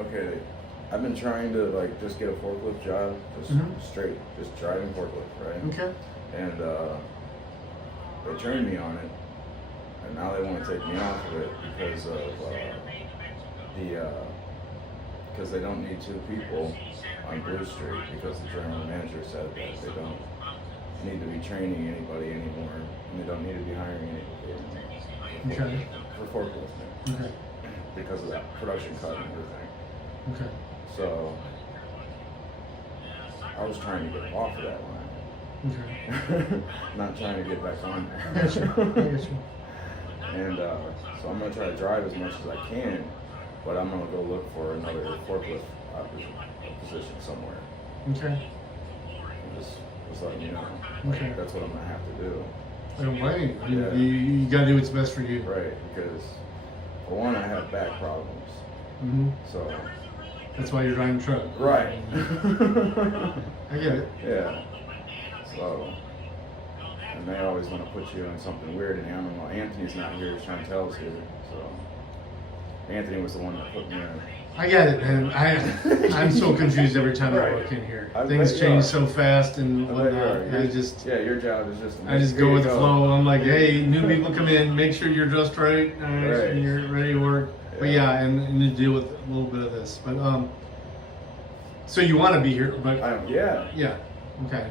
Okay. I've been trying to like just get a forklift job, just straight, just driving forklift, right? Okay. And they trained me on it, and now they want to take me off of it because of because they don't need 2 people on Blue Street because the general manager said that they don't need to be training anybody anymore, and they don't need to be hiring anybody for forklifting. Okay. Because of that production cut and everything. Okay. So I was trying to get off of that line. Okay. Not trying to get back on there. I get you. And so I'm going to try to drive as much as I can, but I'm going to go look for another forklift position somewhere. Okay. Just letting you know. Okay. That's what I'm going to have to do. I don't blame you. You got to do what's best for you. Right, because for one, I have back problems. So that's why you're driving the truck. Right. I get it. Yeah. So, and they always want to put you in something weird, and I don't know, Anthony's not here, Chantel's here, so Anthony was the one that put me in. I get it, man. I'm so confused every time I walk in here. Things change so fast and whatnot. Your job is just. I just go with the flow. I'm like, hey, new people come in, make sure you're dressed right, and you're ready to work. Yeah. But and you deal with a little bit of this. But so you want to be here, but yeah. Okay.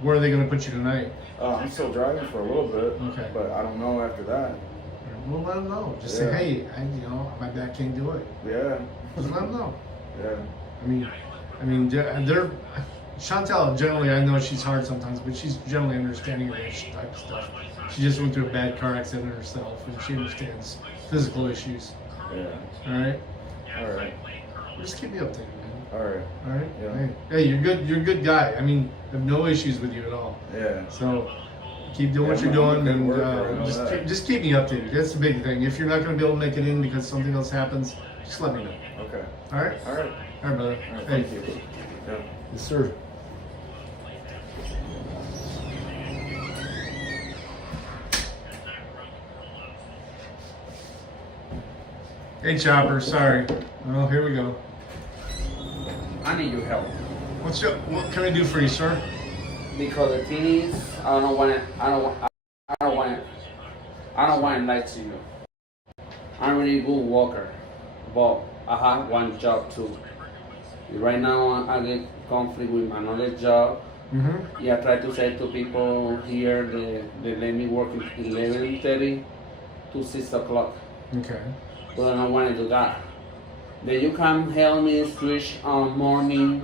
Where are they going to put you tonight? I'm still driving for a little bit. Okay. But I don't know after that. Well, let them know. Just say, hey, my back can't do it. Yeah. Just let them know. Yeah. I mean, they're Chantel. Generally, I know she's hard sometimes, but she's generally understanding of this type of stuff. She just went through a bad car accident herself, and she understands physical issues. Yeah. All right. All right. Just keep me updated, man. All right. All right. Yeah. Hey, you're good. You're a good guy. I mean, I have no issues with you at all. Yeah. So keep doing what you're doing, and just keep me updated. That's the big thing. If you're not going to be able to make it in because something else happens, just let me know. Okay. All right. All right. All right, brother. All right, hey. thank you. Yeah. Yes, sir. Hey, Chopper. Sorry. Well, here we go. I need your help. What can I do for you, sir? Because the thing is, I don't want to lie to you. I'm a really good worker, but I have one job too. Right now, I get conflict with my another job. Yeah, I try to say to people here, they let me work at 11:30 to 6 o'clock. Okay. But I don't want to do that. Then you can help me switch on morning.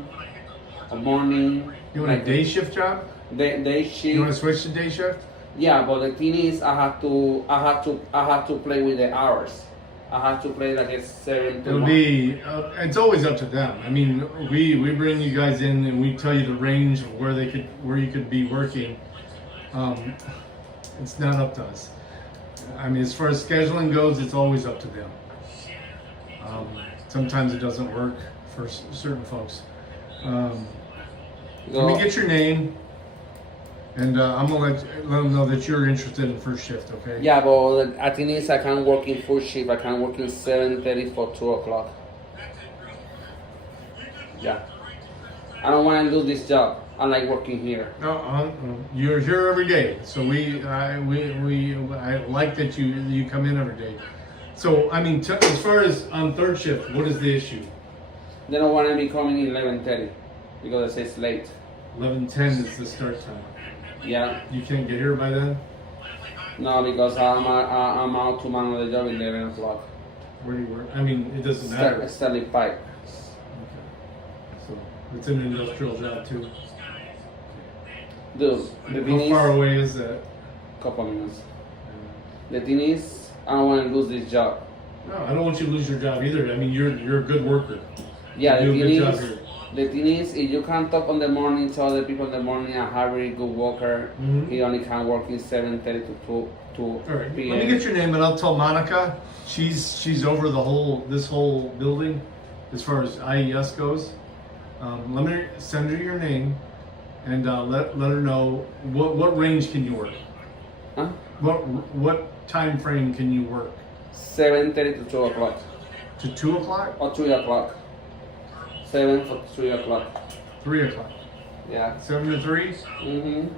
You want a day shift job? Day shift. You want to switch to day shift? Yeah, but the thing is, I have to play with the hours. I have to play like a 7 to 1. It'll be. It's always up to them. I mean, we bring you guys in and we tell you the range of where you could be working. It's not up to us. I mean, as far as scheduling goes, it's always up to them. Sometimes it doesn't work for certain folks. Let me get your name, and I'm gonna let them know that you're interested in first shift. Okay? Yeah, but the thing is, I can work in full shift. I can work in 7:30 for 2 o'clock. Yeah, I don't want to do this job. I like working here. No, you're here every day, so I like that you come in every day. So I mean, as far as on third shift, what is the issue? They don't want me coming in 11:30 because it says late. 11:10 is the start time. Yeah. You can't get here by then? No, because I'm out to my other job at 11 o'clock. Where do you work? I mean, it doesn't matter. Stanley Pipe. Okay. So it's an industrial job too. Dude, the thing How far away is that? Couple minutes. The thing is, I don't want to lose this job. No, I don't want you to lose your job either. I mean, you're a good worker. Yeah, you do a good job here. The thing is, if you can't talk in the morning, tell the people in the morning I'm a very good worker. He only can work in 7:30 to 2 All right. p.m. Let me get your name, and I'll tell Monica. She's over this whole building, as far as IES goes. Let me send her your name, and let her know what range can you work. Huh? What time frame can you work? 7:30 to 2 o'clock. To 2 o'clock? Or 3 o'clock. 7 for 3 o'clock. 3 o'clock. Yeah. 7 to 3? Mm-hmm.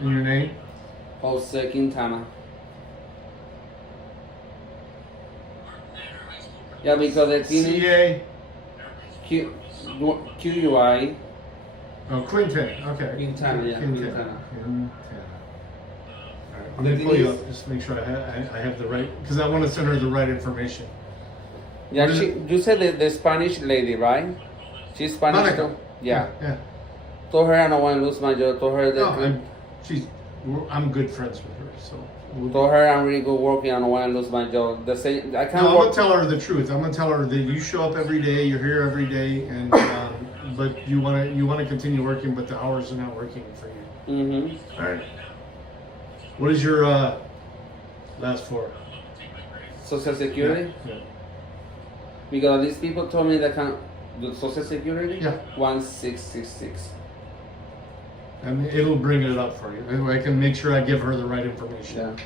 And your name? Jose Quintana. Yeah, because the thing is CA? QUI. Oh, Quinten. Okay. Quintana, yeah, Quintana. Let me pull you up, just to make sure I have the right, because I want to send her the right information. Yeah, What is you said the Spanish lady, right? She's Spanish Monica. too? Yeah. Yeah. Told her I don't want to lose my job. Told her that. No, I'm good friends with her, so. Told her I'm really good working. I don't want to lose my job. The same. I can't No, I'm work. gonna tell her the truth. I'm gonna tell her that you show up every day, you're here every day, and but you wanna continue working, but the hours are not working for you. Mm-hmm. All right. What is your last four? Social Security. Yeah. Because these people told me they can do Social Security. Yeah. 1666. I mean, it'll bring it up for you. I can make sure I give her the right information. Yeah.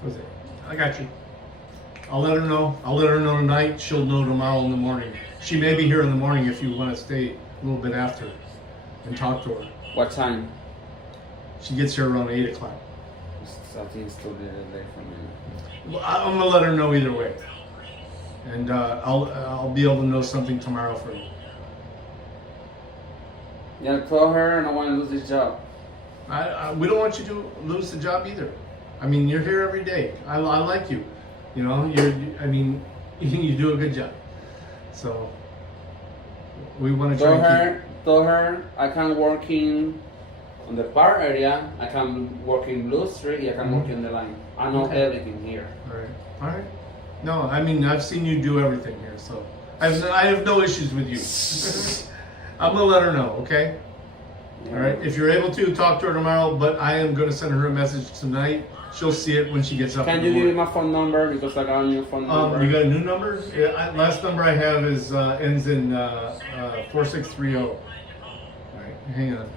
What's it? I got you. I'll let her know. I'll let her know tonight. She'll know tomorrow in the morning. She may be here in the morning if you want to stay a little bit after and talk to her. What time? She gets here around 8 o'clock. I think it's too late for me. Well, I'm gonna let her know either way, and I'll be able to know something tomorrow for you. Yeah, told her I don't want to lose this job. We don't want you to lose the job either. I mean, you're here every day. I like you. You know, you do a good job. So we want to try and keep. Told her I can work on the bar area. I can work in Blue Street. I can work in the line. I know everything here. All right. No, I mean, I've seen you do everything here, so I have no issues with you. I'm gonna let her know, okay? All right. If you're able to, talk to her tomorrow. But I am gonna send her a message tonight. She'll see it when she gets up. Can you give me my phone number because I got a new phone number? You got a new number? Yeah, last number I have is ends in 4630. All right, hang on.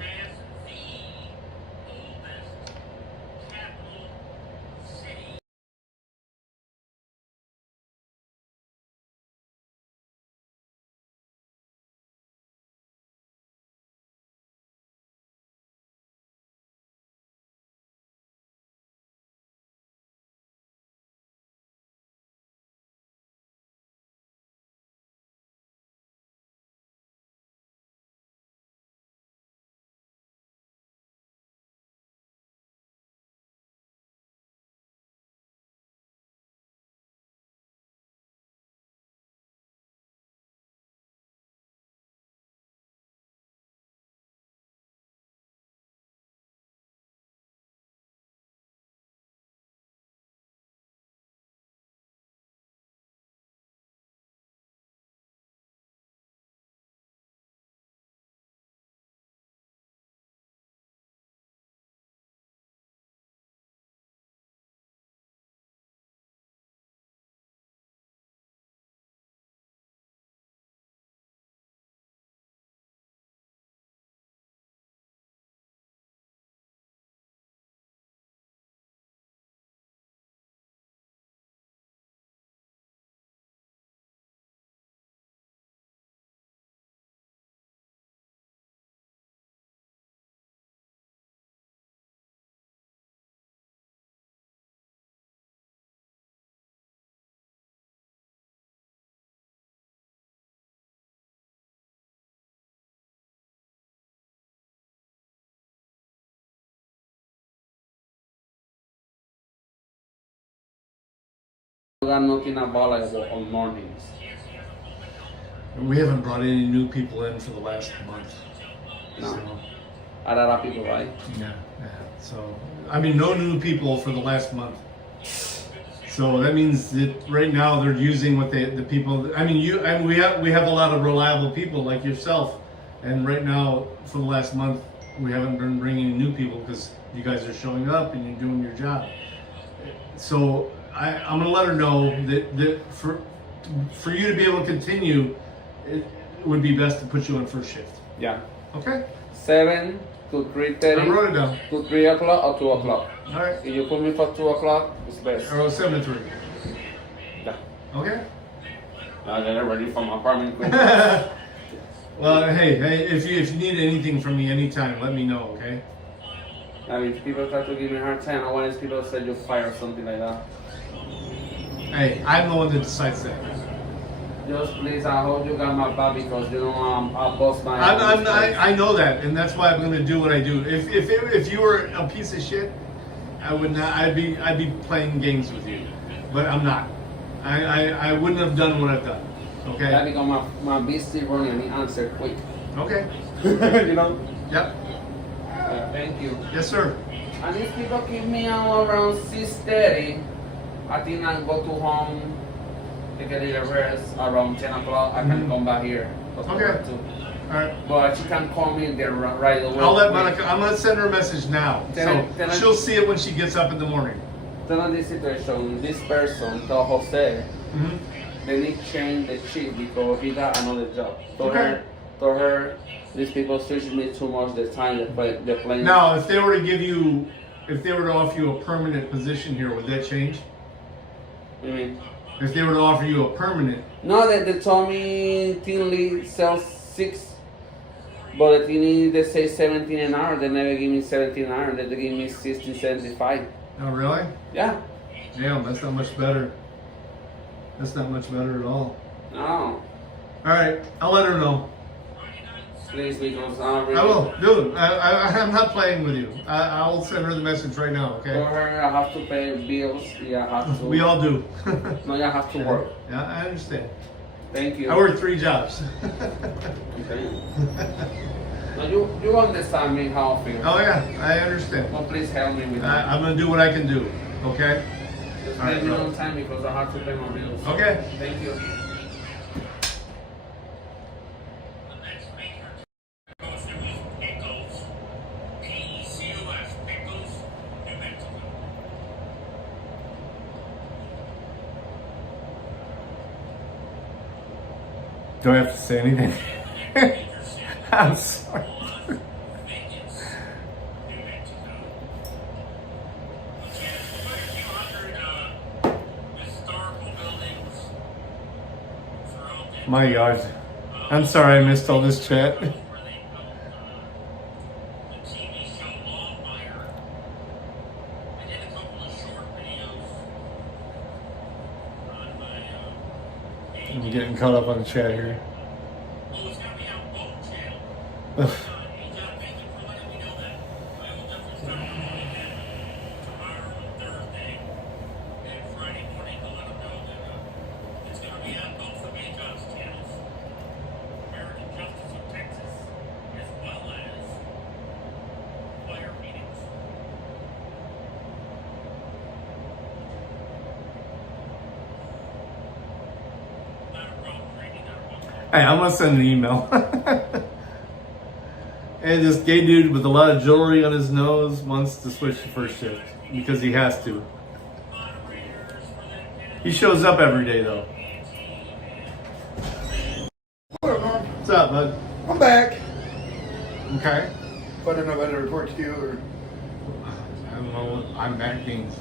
I got nothing available on mornings. We haven't brought any new people in for the last month. No. So, A lot of people, right? yeah. So, I mean, no new people for the last month. So that means that right now they're using what the people. I mean, we have a lot of reliable people like yourself, and right now for the last month we haven't been bringing new people because you guys are showing up and you're doing your job. So I'm gonna let her know that for you to be able to continue, it would be best to put you on first shift. Yeah. Okay? 7 to 3:30. I wrote it down. To 3 o'clock or 2 o'clock. All right. If you put me for 2 o'clock, it's best. Or 7 to 3. Yeah. Okay? I'll get ready for my apartment quick. Well, hey, if you need anything from me anytime, let me know, okay? I mean, people try to give me a hard time. I want people to say you fire or something like that. Hey, I'm the one that decides that. Just please, I hope you got my back because you know I bust my. I know that, and that's why I'm going to do what I do. If you were a piece of shit, I would not. I'd be playing games with you, but I'm not. I wouldn't have done what I've done. Okay. That because my BC running and he answered quick. Okay. You know. Yep. Thank you. Yes, sir. And these people keep me out around 6:30. I think I go to home, take a little rest around 10 o'clock. I can come back here. Okay. All right. But she can call me there right away. I'll let Monica. I'm gonna send her a message now, Then so she'll see it when she gets up in the morning. Tell her this situation. This person, tell Jose, Mm-hmm. they need to change the chief because he got another job. Okay. Told her, these people switch me too much the time they're playing. Now, if they were to offer you a permanent position here, would that change? I mean, If they were to offer you a permanent, no, they told me team lead sells 6, but the team lead they say 17 an hour. They never give me 17 an hour. They give me 16.75. oh really? Yeah. Damn, that's not much better. That's not much better at all. No. All right, I'll let her know. Please, because I'm really. I will, dude. I'm not playing with you. I'll send her the message right now. Okay. For her, I have to pay bills. Yeah, I have to. We all do. No, I have to work. Yeah, I understand. Thank you. I work 3 jobs. Okay. No, you understand me how I feel. Oh yeah, I understand. So please help me with that. I'm gonna do what I can do. Okay. Just all right, let me bro. on time because I have to pay my bills. Okay. Thank you. Do I have to say anything? I'm sorry. My God. I'm sorry I missed all this chat. I'm getting caught up on the chat here. Ugh. Hey, I'm gonna send an email. And this gay dude with a lot of jewelry on his nose wants to switch to first shift because he has to. He shows up every day though. What up, Norm? What's up, bud? I'm back. Okay. But I don't know whether to report to you or I don't know what I'm back means.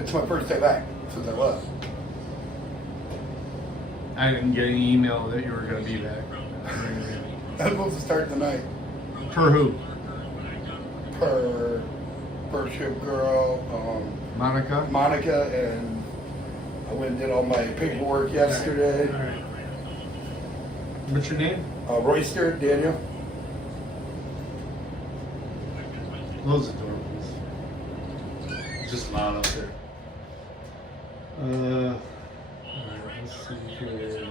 it's my first day back since I left. I didn't get any email that you were gonna be back. I'm supposed to start tonight. Per who? Per first shift girl, Monica? Monica, and I went and did all my paperwork yesterday. All right. What's your name? Royster, Daniel. Close the door, please. It's just loud up there. Alright, let's see here.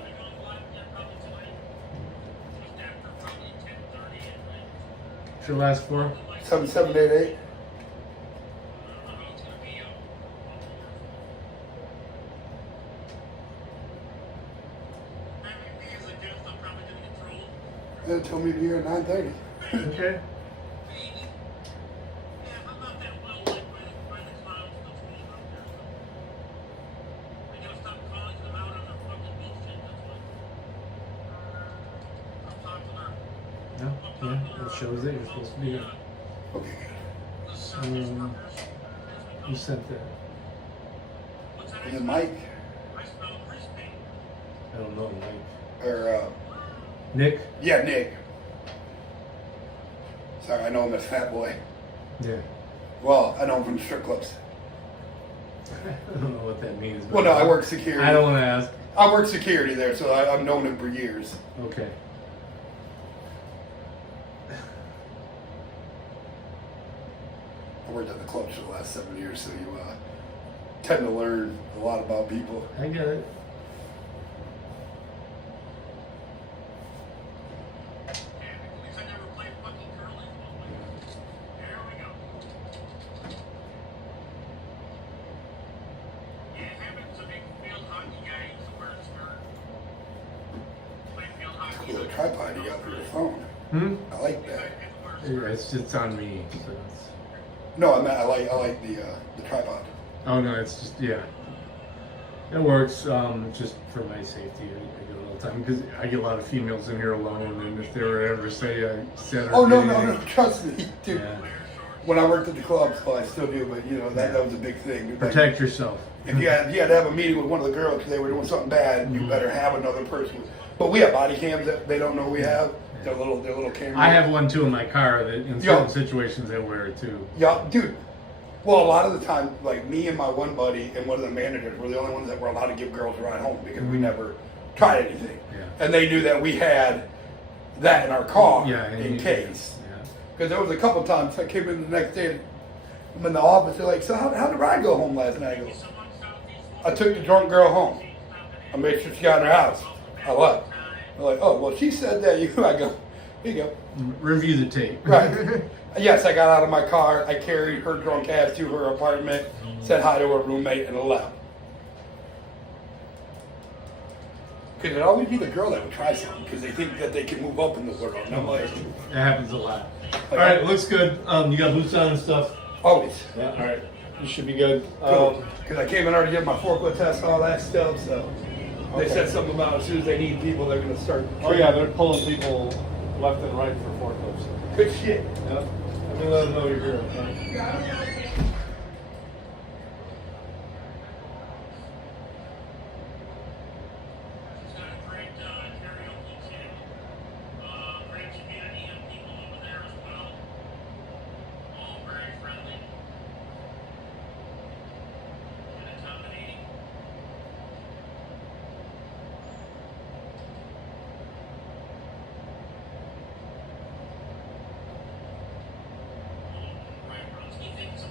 What's your last four? 7788. They told me to be here at 9:30. Okay. No, yeah, it shows that you're supposed to be there. Okay, Who sent that? good. And then Mike, I don't know, Mike. or, Nick? yeah, Nick. Sorry, I know him as Fat Boy. Yeah. Well, I know him from the strip clubs. I don't know what that means. Well, no, I work security. I don't want to ask. I work security there, so I've known him for years. Okay. I worked at the clubs for the last 7 years, so you tend to learn a lot about people. I get it. Cool tripod you got for your phone. I like that. Yeah, it's on me. So it's... No, I like the tripod. Oh no, it's just yeah. It works. Just for my safety, I do it all the time because I get a lot of females in here alone, and if they were ever say I said or Oh no, did no, anything- no! Trust me, dude. Yeah. When I worked at the clubs, well, I still do, but you know that was a big thing. Like, Protect yourself. if you had to have a meeting with one of the girls because they were doing something bad, you better have another person. But we have body cams that they don't know we have. They're little cameras. I have one too in my car that in Yeah. certain situations I wear it too. Yeah, dude. Well, a lot of the time, like me and my one buddy and one of the managers were the only ones that were allowed to give girls a ride home because we never tried anything. Yeah. And they knew that we had that in our car Yeah, and in you- case. Yeah. Because there was a couple times I came in the next day, I'm in the office, they're like, so how did the ride go home last night? I go, I took the drunk girl home. I made sure she got in her house. I left. They're like, oh, well, she said that. I go, here you go. Review the tape. Right. Yes, I got out of my car. I carried her drunk ass to her apartment, said hi to her roommate, and left. Because it'd always be the girl that would try something because they think that they can move up in the world. And I'm like, That happens a lot. All right, looks good. You got boots on and stuff. always. Yeah. All right. You should be good. Because I came in already did my forklift test, all that stuff. So they Okay. said something about as soon as they need people, they're going to start. Oh yeah, they're pulling people left and right for forklifts. Good shit. Yep. I'm gonna let them know you're here. Okay? He thinks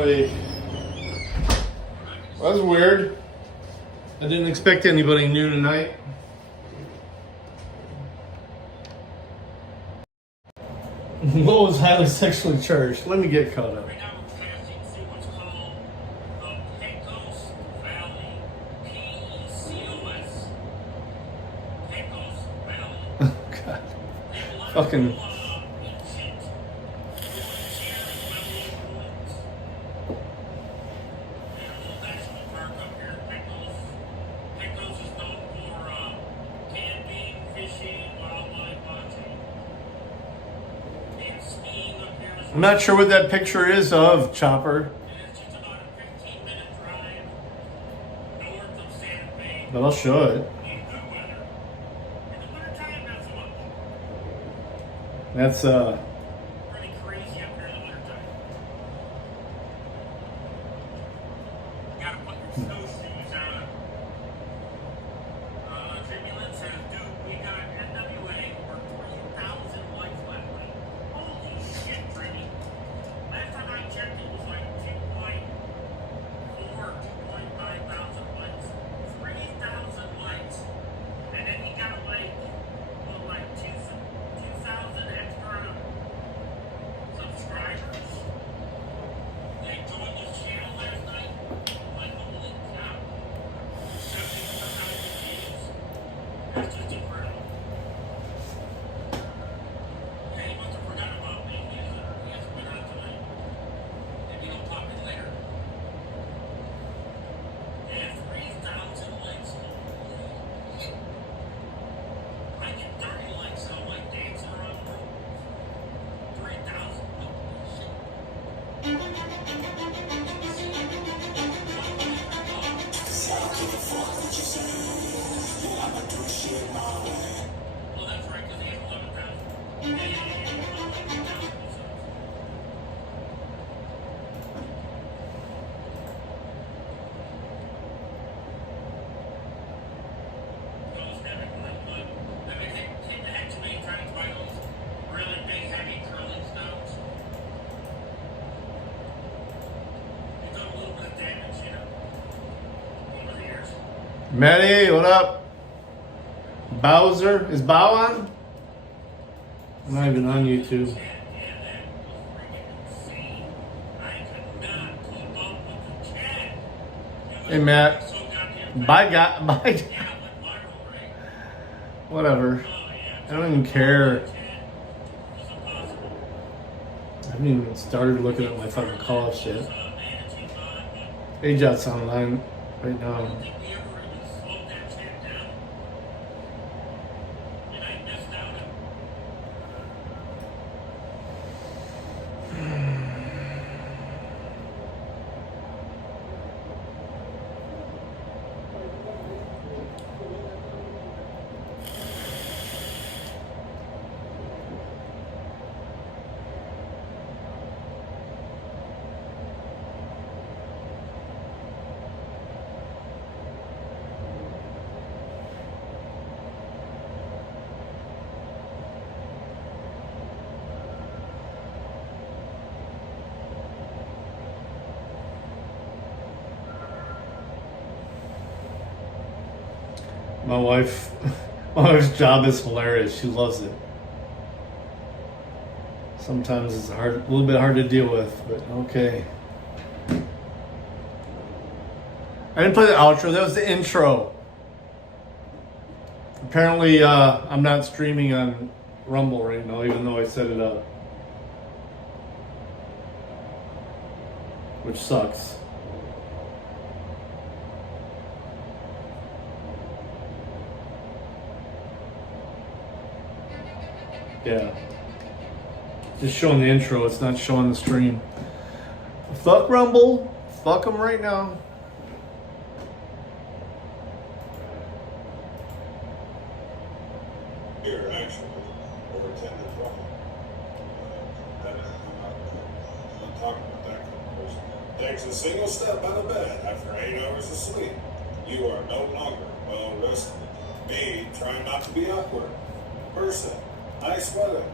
Oy. Well, that's weird. I didn't expect anybody new tonight. What was highly sexually charged? Let me get caught up. Oh, God. Fucking. I'm not sure what that picture is of, Chopper. But I'll show it. That's pretty crazy up here in the wintertime. You gotta put your snowshoes on. Tribulance says, dude, we got NWA over 3,000 likes last night. Holy shit, Trini. Last time I checked, it was like 2.4, 2.5 thousand likes. 3,000 likes. And then you got like 2,000 extra subscribers. They joined this channel last night. Like, holy cow. 70,000 views. That's just incredible. Yeah, he must have forgot about me. He hasn't been on tonight. Maybe he'll pop in later. Yeah, 3,000 likes. I get 30 likes on my dancing around the room. 3,000. Well, that's right, because he has 11,000. Maddie, what up? Bowser? Is Bow on? I'm not even on YouTube. Hey, Matt. Bye, guy. Bye. Whatever. I don't even care. I haven't even started looking at my fucking call shit. AJot's online right now. My wife's job is hilarious. She loves it. Sometimes it's a little bit hard to deal with, but okay. I didn't play the outro. That was the intro. Apparently, I'm not streaming on Rumble right now, even though I set it up, which sucks. Yeah. Just showing the intro, it's not showing the stream. Fuck Rumble. Fuck them right now. Here, actually, over 10 to 12. That didn't come out. I'm talking about that person. Takes a single step out of bed after 8 hours of sleep. You are no longer well rested. Me, trying not to be awkward. Person. Nice weather.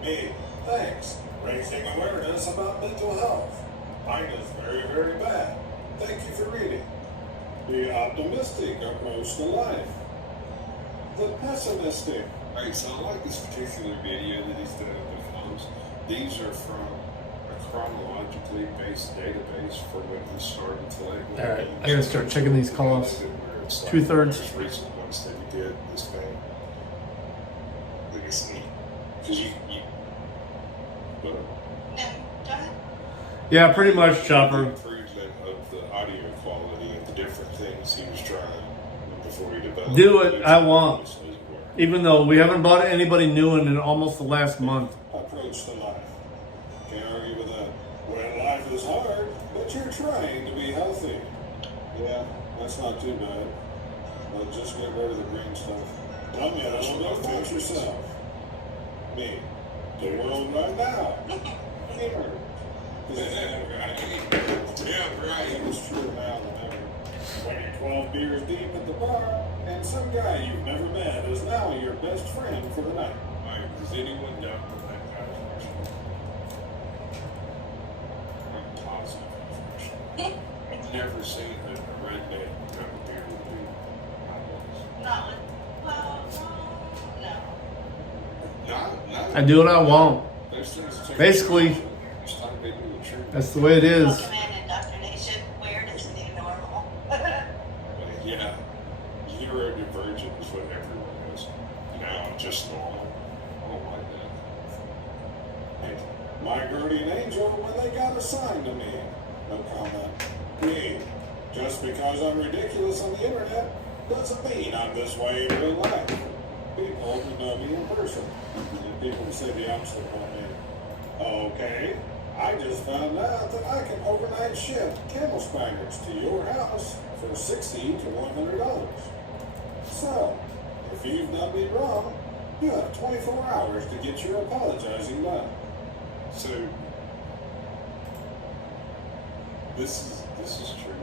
Me, thanks. Raising awareness about mental health. Mine is very, very bad. Thank you for reading. The optimistic approach to life. The pessimistic. Alright, so I like this particular video that he's done because these are from a chronologically based database for when he started playing. All right, I gotta start checking these call-offs. 2/3. Just recent ones that he did this thing. I think it's neat. Because you No, go ahead. Yeah, pretty much, Chopper. improvement of the audio quality of the different things he was trying before he developed. Do what I want. This was where Even though we haven't brought anybody new in almost the last month. approach to life. Can't argue with that. When life is hard, but you're trying to be healthy. Yeah, that's not too bad. Well, just get rid of the green stuff. Tell me a little bit about yourself. Me. The world right now. Here. Yeah, right. It's true now than ever. When you're 12 beers deep at the bar, and some guy you've never met is now your best friend for the night. Does anyone know that kind of person? I'm positive. I've never seen a redneck have a beer with me. Not with, well, no. Not. I do what I want. Those things take Basically, it's not big with the truth. that's the way it is. Welcome in indoctrination. Weird is the new normal. Yeah, neurodivergent is what everyone is. Now I'm just normal. I don't like that. Hey, my guardian angel when they got assigned to me. No comment. Me. Just because I'm ridiculous on the internet doesn't mean I'm this way in real life. People who know me in person. And people who say the opposite about me. Okay. I just found out that I can overnight ship camel spiders to your house for $60 to $100. So, if you've done me wrong, you have 24 hours to get your apologizing done. So, this is true.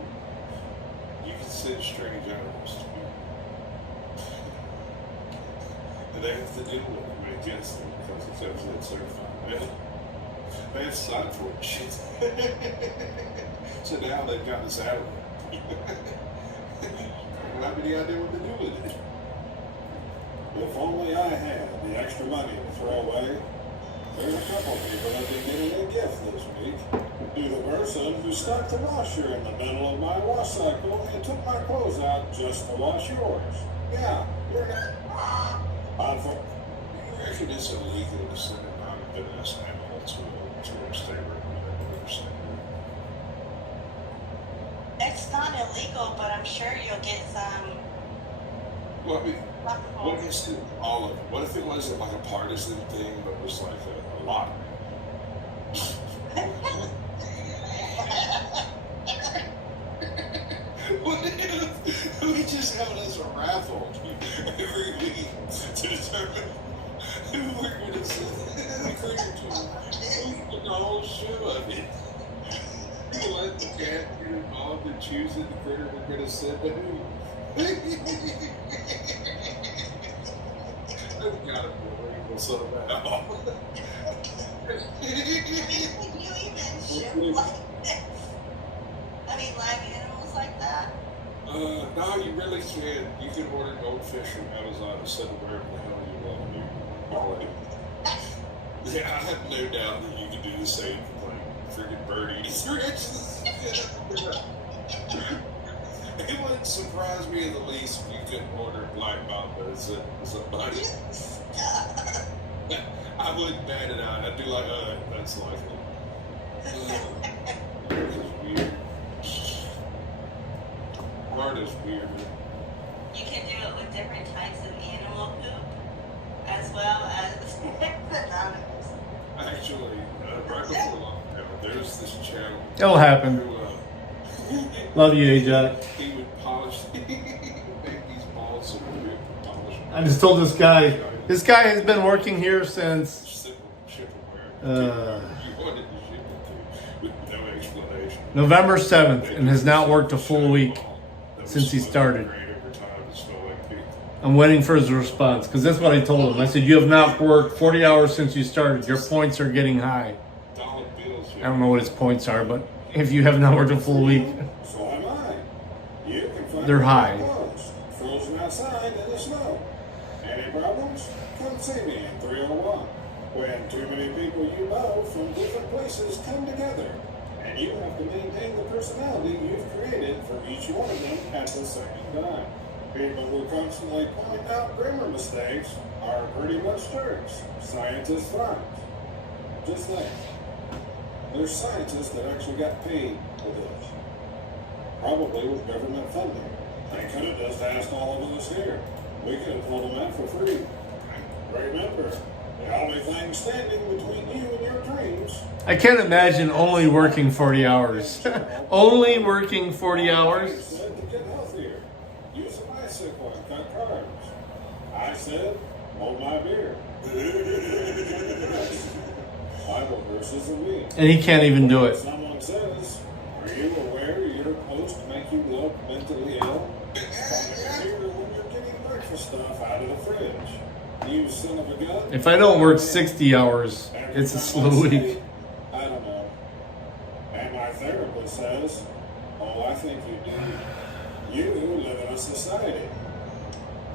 You can send strange animals to me. And they have to deal with it against them because it's absolutely certified. They have signed for it. Shit. So now they've got us out of it. I don't have any idea what to do with it. If only I had the extra money to throw away. There's a couple people that didn't get a gift this week. To the person who stuck the washer in the middle of my wash cycle and took my clothes out just to wash yours. Yeah, you're not. You reckon it's illegal to send a non-venomous animal to a state regulator? It's not illegal, but I'm sure you'll get some. Well, I mean, what if all of it? What if it wasn't like a partisan thing, but was like a lottery? What if we just have it as a raffle every week to determine who we're going to send the critter to? We put the whole show of it. You let the cat get involved in choosing the critter we're going to send to who? I've got to be illegal somehow. Can you even ship like this? I mean, live animals like that? No, you really can. You can order goldfish from Amazon and send them wherever the hell you want to do. Already. Yeah, I have no doubt that you can do the same for like friggin' birdies. It wouldn't surprise me in the least if you couldn't order black mamba as a buddy. I wouldn't bat it out. I'd be like, that's likely. This is weird. Art is weird. You can do it with different types of animal poop as well as anonymous. Actually, right before lockdown, there's this channel. It'll happen. Who, Love you, Ajax. he would polish, he would make these balls of wood and polish them. I just told this guy has been working here since Ship them wherever. uh, You wanted to ship it to with no explanation. November 7th and has not worked a full week since he started. I'm waiting for his response because that's what I told him. I said, you have not worked 40 hours since you started. Your points are getting high. I don't know what his points are, but if you have not worked a full week. So am I. You can find They're high. clothes, frozen outside in the snow. Any problems? Come see me in 301. When too many people you know from different places come together, and you have to maintain the personality you've created for each one of them at the same time. People who constantly point out grammar mistakes are pretty much jerks. Scientists front. Just think. There's scientists that actually got paid for this. Probably with government funding. They could have just asked all of us here. We could have told them that for free. Remember, the only thing standing between you and your dreams. I can't imagine only working 40 hours. Only working 40 hours? Said to get healthier. Use a bicycle and cut carbs. I said, hold my beer. Bible verses a week. And he can't even do it. Someone says, are you aware your post make you look mentally ill? Consider when you're getting breakfast stuff out of the fridge. You son of a gun. If I don't work 60 hours, it's a slow week. I don't know. And my therapist says, oh, I think you do. You live in a society.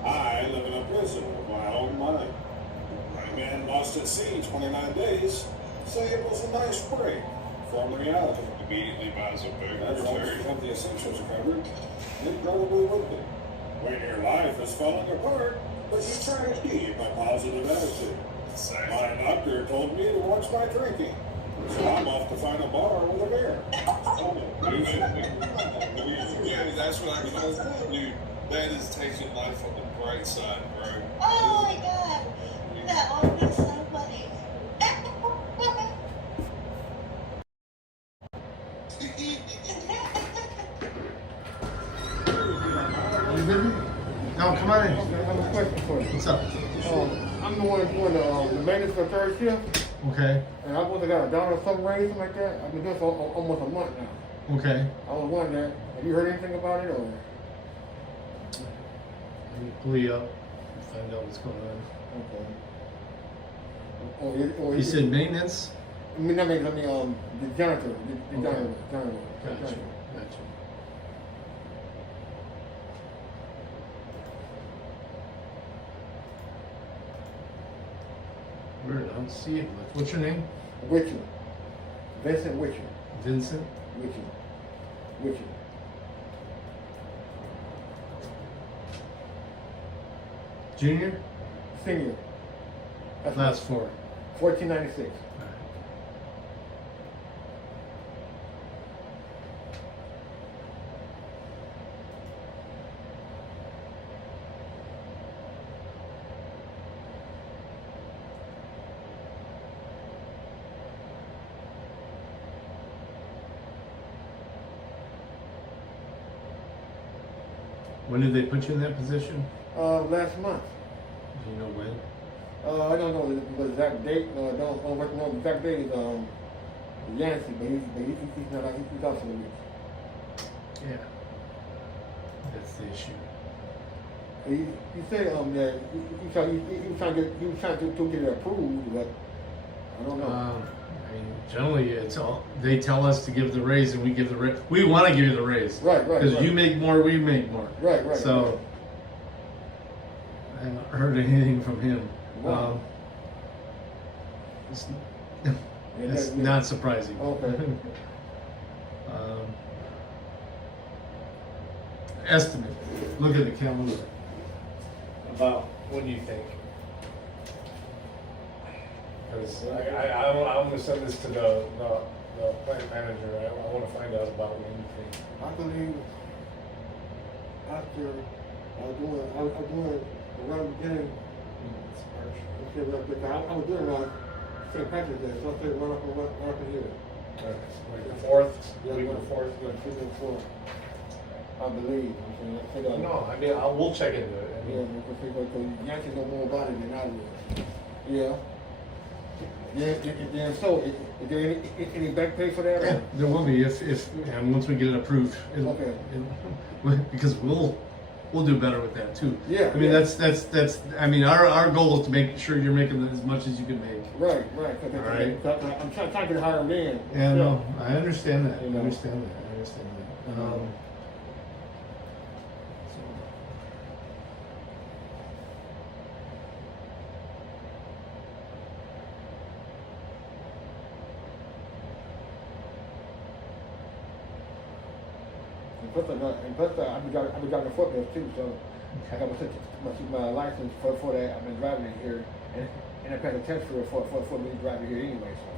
I live in a prison of my own mind. My man lost at sea 29 days. Say it was a nice break from reality. Immediately buys a big That's why you have the essentials covered. It probably would be. When your life is falling apart, but you try to keep a positive attitude. My doctor told me to watch my drinking. So I'm off to find a bar with a beer. Jamie, that's what I call dude. That is taking life on the bright side, bro. Oh my god! That would be so funny. You busy? No, come on in. I have a question for you. What's up? I'm the one doing the maintenance for third shift, Okay. and I must have got $1 something raise, something like that. I've been doing this for almost a month now. Okay. I was wondering, have you heard anything about it, or? Let me pull you up and find out what's going on. Okay. You said maintenance? I mean, not maintenance, the janitor, the Okay. janitor. Gotcha. Weird, I don't see it much. What's your name? Witcher. Vincent Witcher. Vincent? Witcher. Junior? Senior. That's Last four. 1496. When did they put you in that position? Last month. Do you know when? I don't know the exact date. No, I don't know what the exact date is. Yancey, but he's not. He's out for the week. Yeah. That's the issue. He said that he was trying to get it approved, but I don't know. I mean, generally, it's all they tell us to give the raise, and we give the raise. We want to give you the raise, Right. Because you make more, we make more. Right. So I haven't heard anything from him. Wow. It's, Yeah, it's yeah. not surprising. Okay. Estimate. Look at the calendar. About what do you think? Because I'm going to send this to the plant manager. I want to find out about what you think. I believe after I was doing around the beginning. I was doing St. Patrick's Day, so I said run up in here. Like the 4th? Yeah, Week of the 4th? I believe. No, I mean, we'll check into it. I Yeah, mean, because Yankees know more about it than I do. Yeah. Yeah, so, is there any back pay for that? yeah, there will be if and once we get it approved. Okay. Because we'll do better with that too. Yeah, I mean, yeah. that's. I mean, our goal is to make sure you're making as much as you can make. Right. All right. I'm trying to get hired in. Yeah, no, I understand that. You I know. understand that. And plus, I've been driving a forklift too, so I got my license for that. I've been driving it here, and I passed a test for me to drive it here anyway. So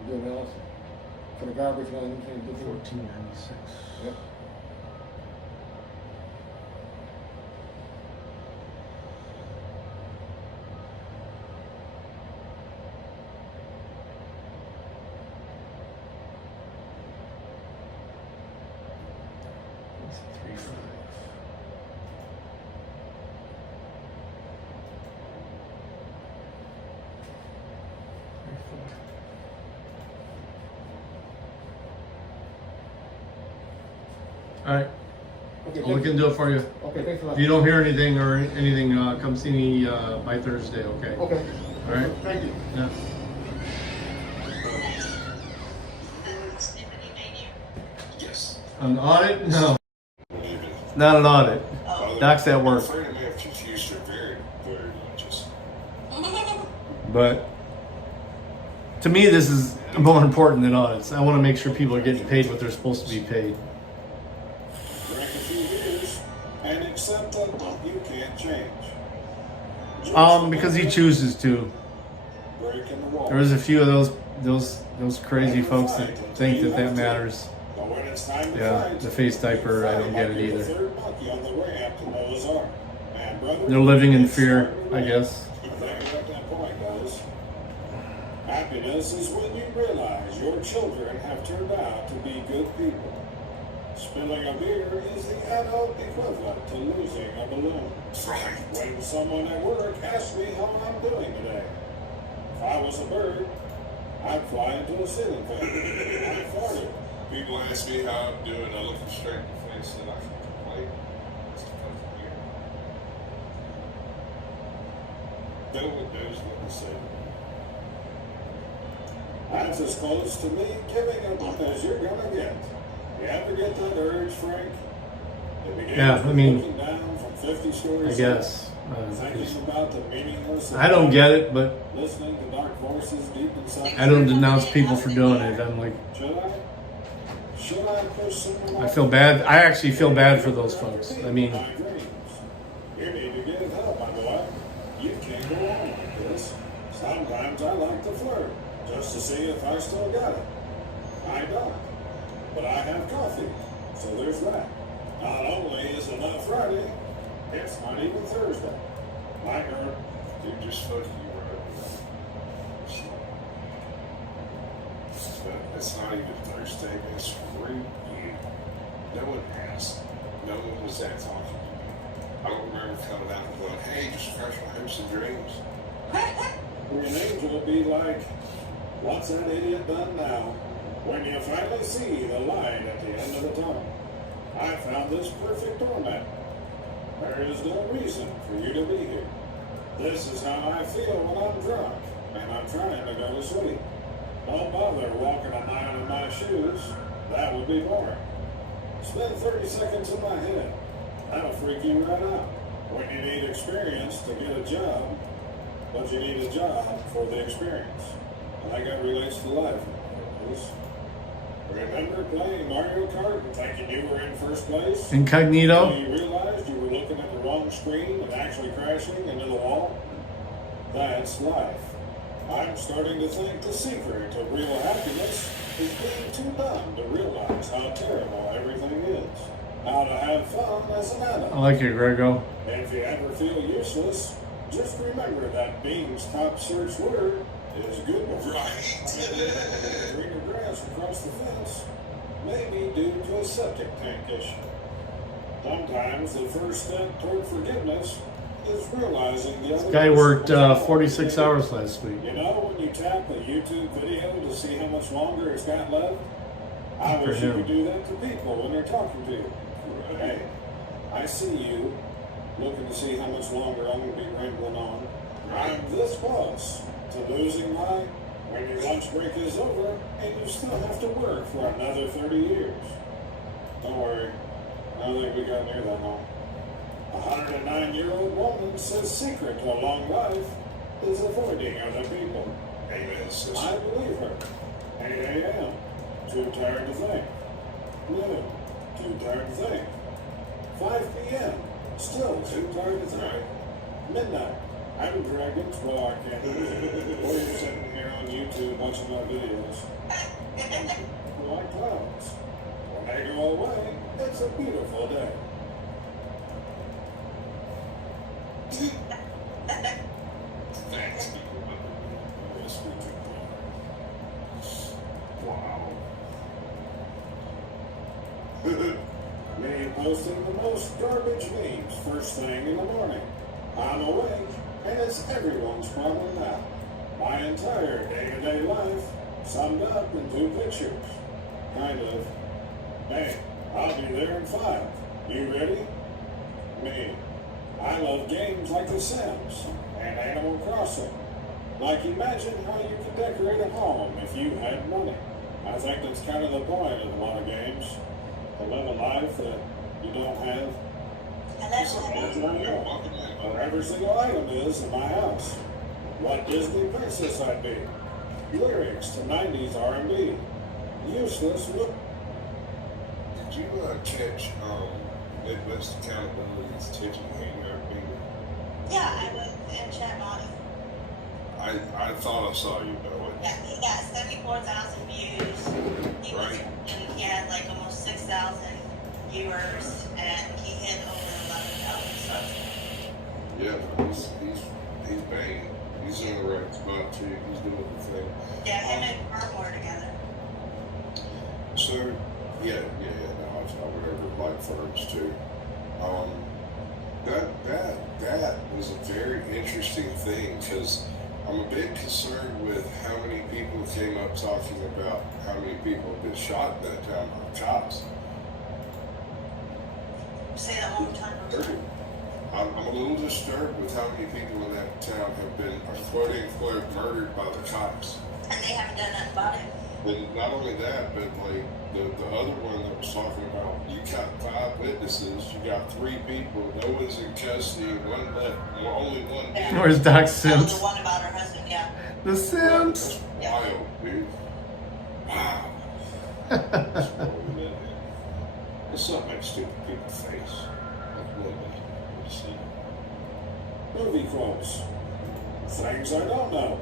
I'm doing that also for the garbage and all them things. 1496. Yep. It's 3.5. All right, Okay, I'll look into it for you. Okay, thanks a lot. If you don't hear anything or anything, come see me by Thursday, okay? Okay. All right. Thank you. Yeah. Yes. An audit? No, not an audit. Doc's at work. I'm afraid I may have confused her very, very religious. But to me, this is more important than audits. I want to make sure people are getting paid what they're supposed to be paid. Drink a few beers and accept that you can't change. Because he chooses to. Breaking the wall. There's a few of those crazy folks that think that matters. But when it's time to Yeah, fight, the face diaper, I don't get it you're the either. third monkey on the ramp to Noah's Ark. Man, brother, They're living in it's fear, starting to I rain. guess. The thing about that point, guys, happiness is when you realize your children have turned out to be good people. Spilling a beer is the adult equivalent to losing a balloon. Right. When someone at work asks me how I'm doing today, if I was a bird, I'd fly into a ceiling fan. I farted. People ask me how I'm doing. I look them straight in the face and I can complain. It's fucking weird. No one knows what to say. That's as close to me giving up as you're gonna get. You ever get that urge, Frank? It begins Yeah, I with mean, looking down from 50 stories I guess. up, thinking about the meaningless. I don't get it, but Listening to dark voices deep inside. I don't denounce people for doing it. I'm like, Should I? Should I push someone I off feel the bad. I edge? actually feel bad for those folks. I mean, My dreams. You need to get help, my boy. You can't go on like this. Sometimes I like to flirt, just to see if I still got it. I don't. But I have coffee, so there's that. Not only is it not Friday, it's not even Thursday. My girl, Dude, just fucking you right. But it's not even Thursday. It's free you. No one asked. No one was that talking to me. I don't remember coming out and going, hey, just crush my hopes and dreams. an angel will be like, what's that idiot done now? When you finally see the light at the end of the tunnel. I found this perfect doormat. There is no reason for you to be here. This is how I feel when I'm drunk and I'm trying to go to sleep. Don't bother walking a mile in my shoes. That would be boring. Spend 30 seconds in my head. That'll freak you right out. When you need experience to get a job, but you need a job for the experience. I think that relates to life. Remember playing Mario Kart and thinking you were in first place? Incognito. Until you realized you were looking at the wrong screen and actually crashing into the wall? That's life. I'm starting to think the secret to real happiness is being too dumb to realize how terrible everything is. How to have fun as an adult. I like it, Grego. If you ever feel useless, just remember that Bing's top search word is good. Right. Greener grass across the fence, maybe due to a septic tank issue. Sometimes the first step toward forgiveness is realizing the other Guy worked person's 46 fault. hours last week. You know, when you tap a YouTube video to see how much longer it's got left, I Good for wish you him. could do that to people when they're talking to you. Hey, I I see you, looking to see how much longer I'm going to be rambling on. I'm this close to losing my when your lunch break is over and you still have to work for another 30 years. Don't worry, I don't think we got near that long. A 109-year-old woman says secret to a long life is avoiding other people. Amen, sister. I believe her. 8 a.m. Too tired to think. Noon. Too tired to think. 5 p.m. Still too tired to think. Midnight. I'm dragging well, I can't. Or you're sitting here on YouTube watching my videos. Like clouds. When they go away, it's a beautiful day. Thanks. Yes, we do. Wow. Me posting the most garbage memes first thing in the morning. I'm awake, and it's everyone's problem now. My entire day-to-day life summed up in 2 pictures. Kind of. Hey, I'll be there in 5. You ready? Me. I love games like The Sims and Animal Crossing. Like, imagine how you could decorate a home if you had money. I think that's kind of the point of a lot of games. To live a life that you don't have. But every single item is in my house. What Disney princess I'd be. Lyrics to 90s R&B. Useless look. Did you catch Midwest Accountability's teaching hangout video? Yeah, I was in chat body. I thought I saw you know it. Yeah, he got 74,000 views. He was, Right. and he had like almost 6,000 viewers, and he hit over 11,000 subs. Yeah, he's banging. He's in the right spot too. He's doing the thing. Yeah, him and Carmore together. So yeah. No, I would ever like firms too. That was a very interesting thing because I'm a bit concerned with how many people came up talking about how many people have been shot in that town by cops. Say that one more time. I'm a little disturbed with how many people in that town have been quote unquote murdered by the cops. And they haven't done nothing about it. And not only that, but like the other one that was talking about, you got 5 witnesses, you got 3 people, no one's in custody, one left, only one. Yeah. Where's Doc Oh, Sims? the one about her husband, yeah. The Sims. That's wild, dude. Wow. What's up, man? Stupid people face. Movie quotes. Things I don't know.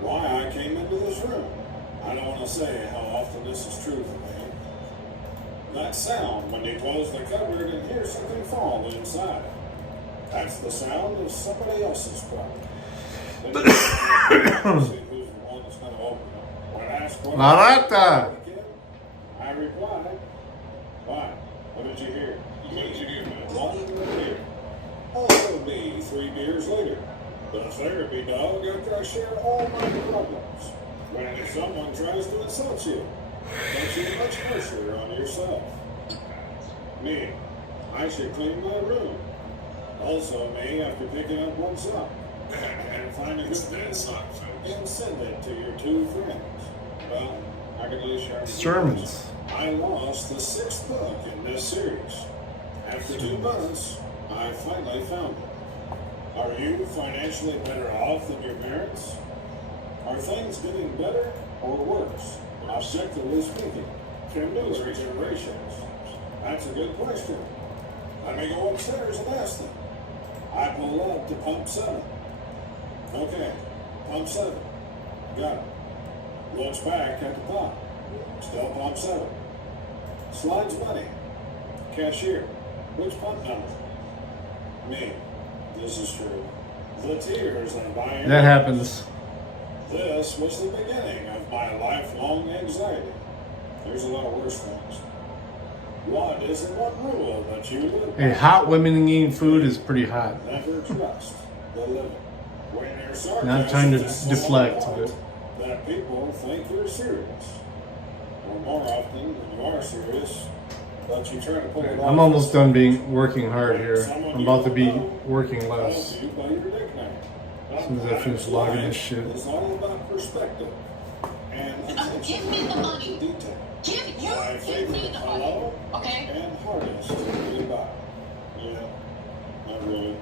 Why I came into this room. I don't want to say how often this is true for me. That sound when you close the cupboard and hear something fall inside. That's the sound of somebody else's problem. Then you see who's the one that's going to open it. When asked what Marata. I replied, why? What did you hear? What did you hear, man? What did you hear? Also me 3 beers later. The therapy dog after I share all my problems. When someone tries to insult you, don't you much harsher on yourself. Me, I should clean my room. Also me after picking up one sock and find a good That sock, folks. and send it to your 2 friends. Well, I can at least share Sermons. I lost the 6th book in this series. After 2 months, I finally found it. Are you financially better off than your parents? Are things getting better or worse, objectively speaking, from newer generations? That's a good question. Let me go upstairs and ask them. I pull up to pump 7. Okay, pump 7. Got it. Looks back at the pump. Still pump 7. Slides money. Cashier. Which pump number? Me. This is true. The tears and buying. That happens. This was the beginning of my lifelong anxiety. There's a lot of worse things. What is the one rule that you live by? Hey, hot women eating food is pretty hot. Never trust the living. When you're sarcastic, Not trying to it's so deflect, important but- that people think you're serious. Or more often than you are serious, but you try to pull it off. I'm almost done working hard here. I'm about to be working less. You by your nickname. As soon as I finish logging this shit. It's all about perspective and Give me the money. detail. Give you. My Give me favorite the money. hello Okay. and hardest goodbye. Yeah, not really.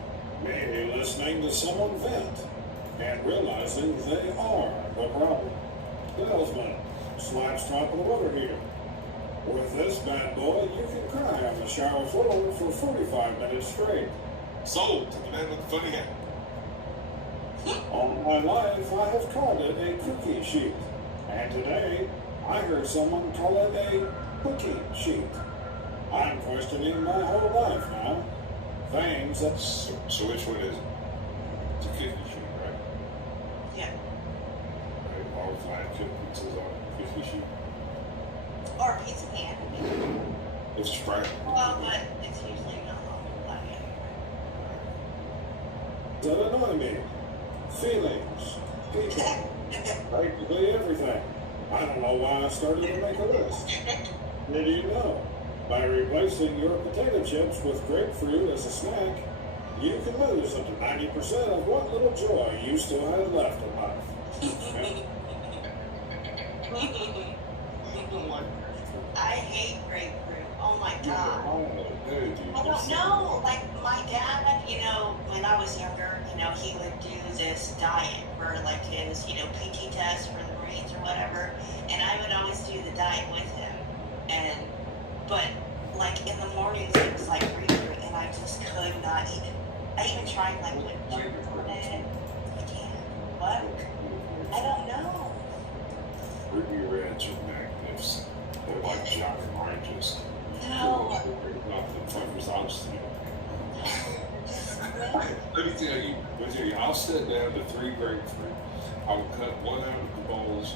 Maybe listening to someone vent and realizing they are the problem. Salesman slaps top of the water heater. With this bad boy, you can cry on the shower floor for 45 minutes straight. Sold to the man with the funny hat. All my life, I have called it a cookie sheet. And today, I heard someone call it a cookie sheet. I'm questioning my whole life now. Things that... So which one is it? It's a cookie sheet, right? Yeah. Right, all flat cookies on a cookie sheet. Or pizza pan. It's Sprite. Well, but it's usually not on the that annoy me. Feelings. People. Practically everything. I don't know why I started to make a list. Did you know? By replacing your potato chips with grapefruit as a snack, you can lose up to 90% of what little joy you still have left in life. I hate grapefruit. Oh my god. Oh, dude. I don't know. Like my dad, when I was younger, he would do this diet for like his, PT test for the Marines or whatever, and I would always do the diet with him. But like in the mornings it was like grapefruit, and I just could not eat it. I even tried like with sugar on it. I can't. What? I don't know. Ruby Reds are magnificent. They're like Jolly Ranchers. No. Nothing flavors honestly. Let me tell you, I'll sit down to 3 grapefruit. I will cut one out of the bowls,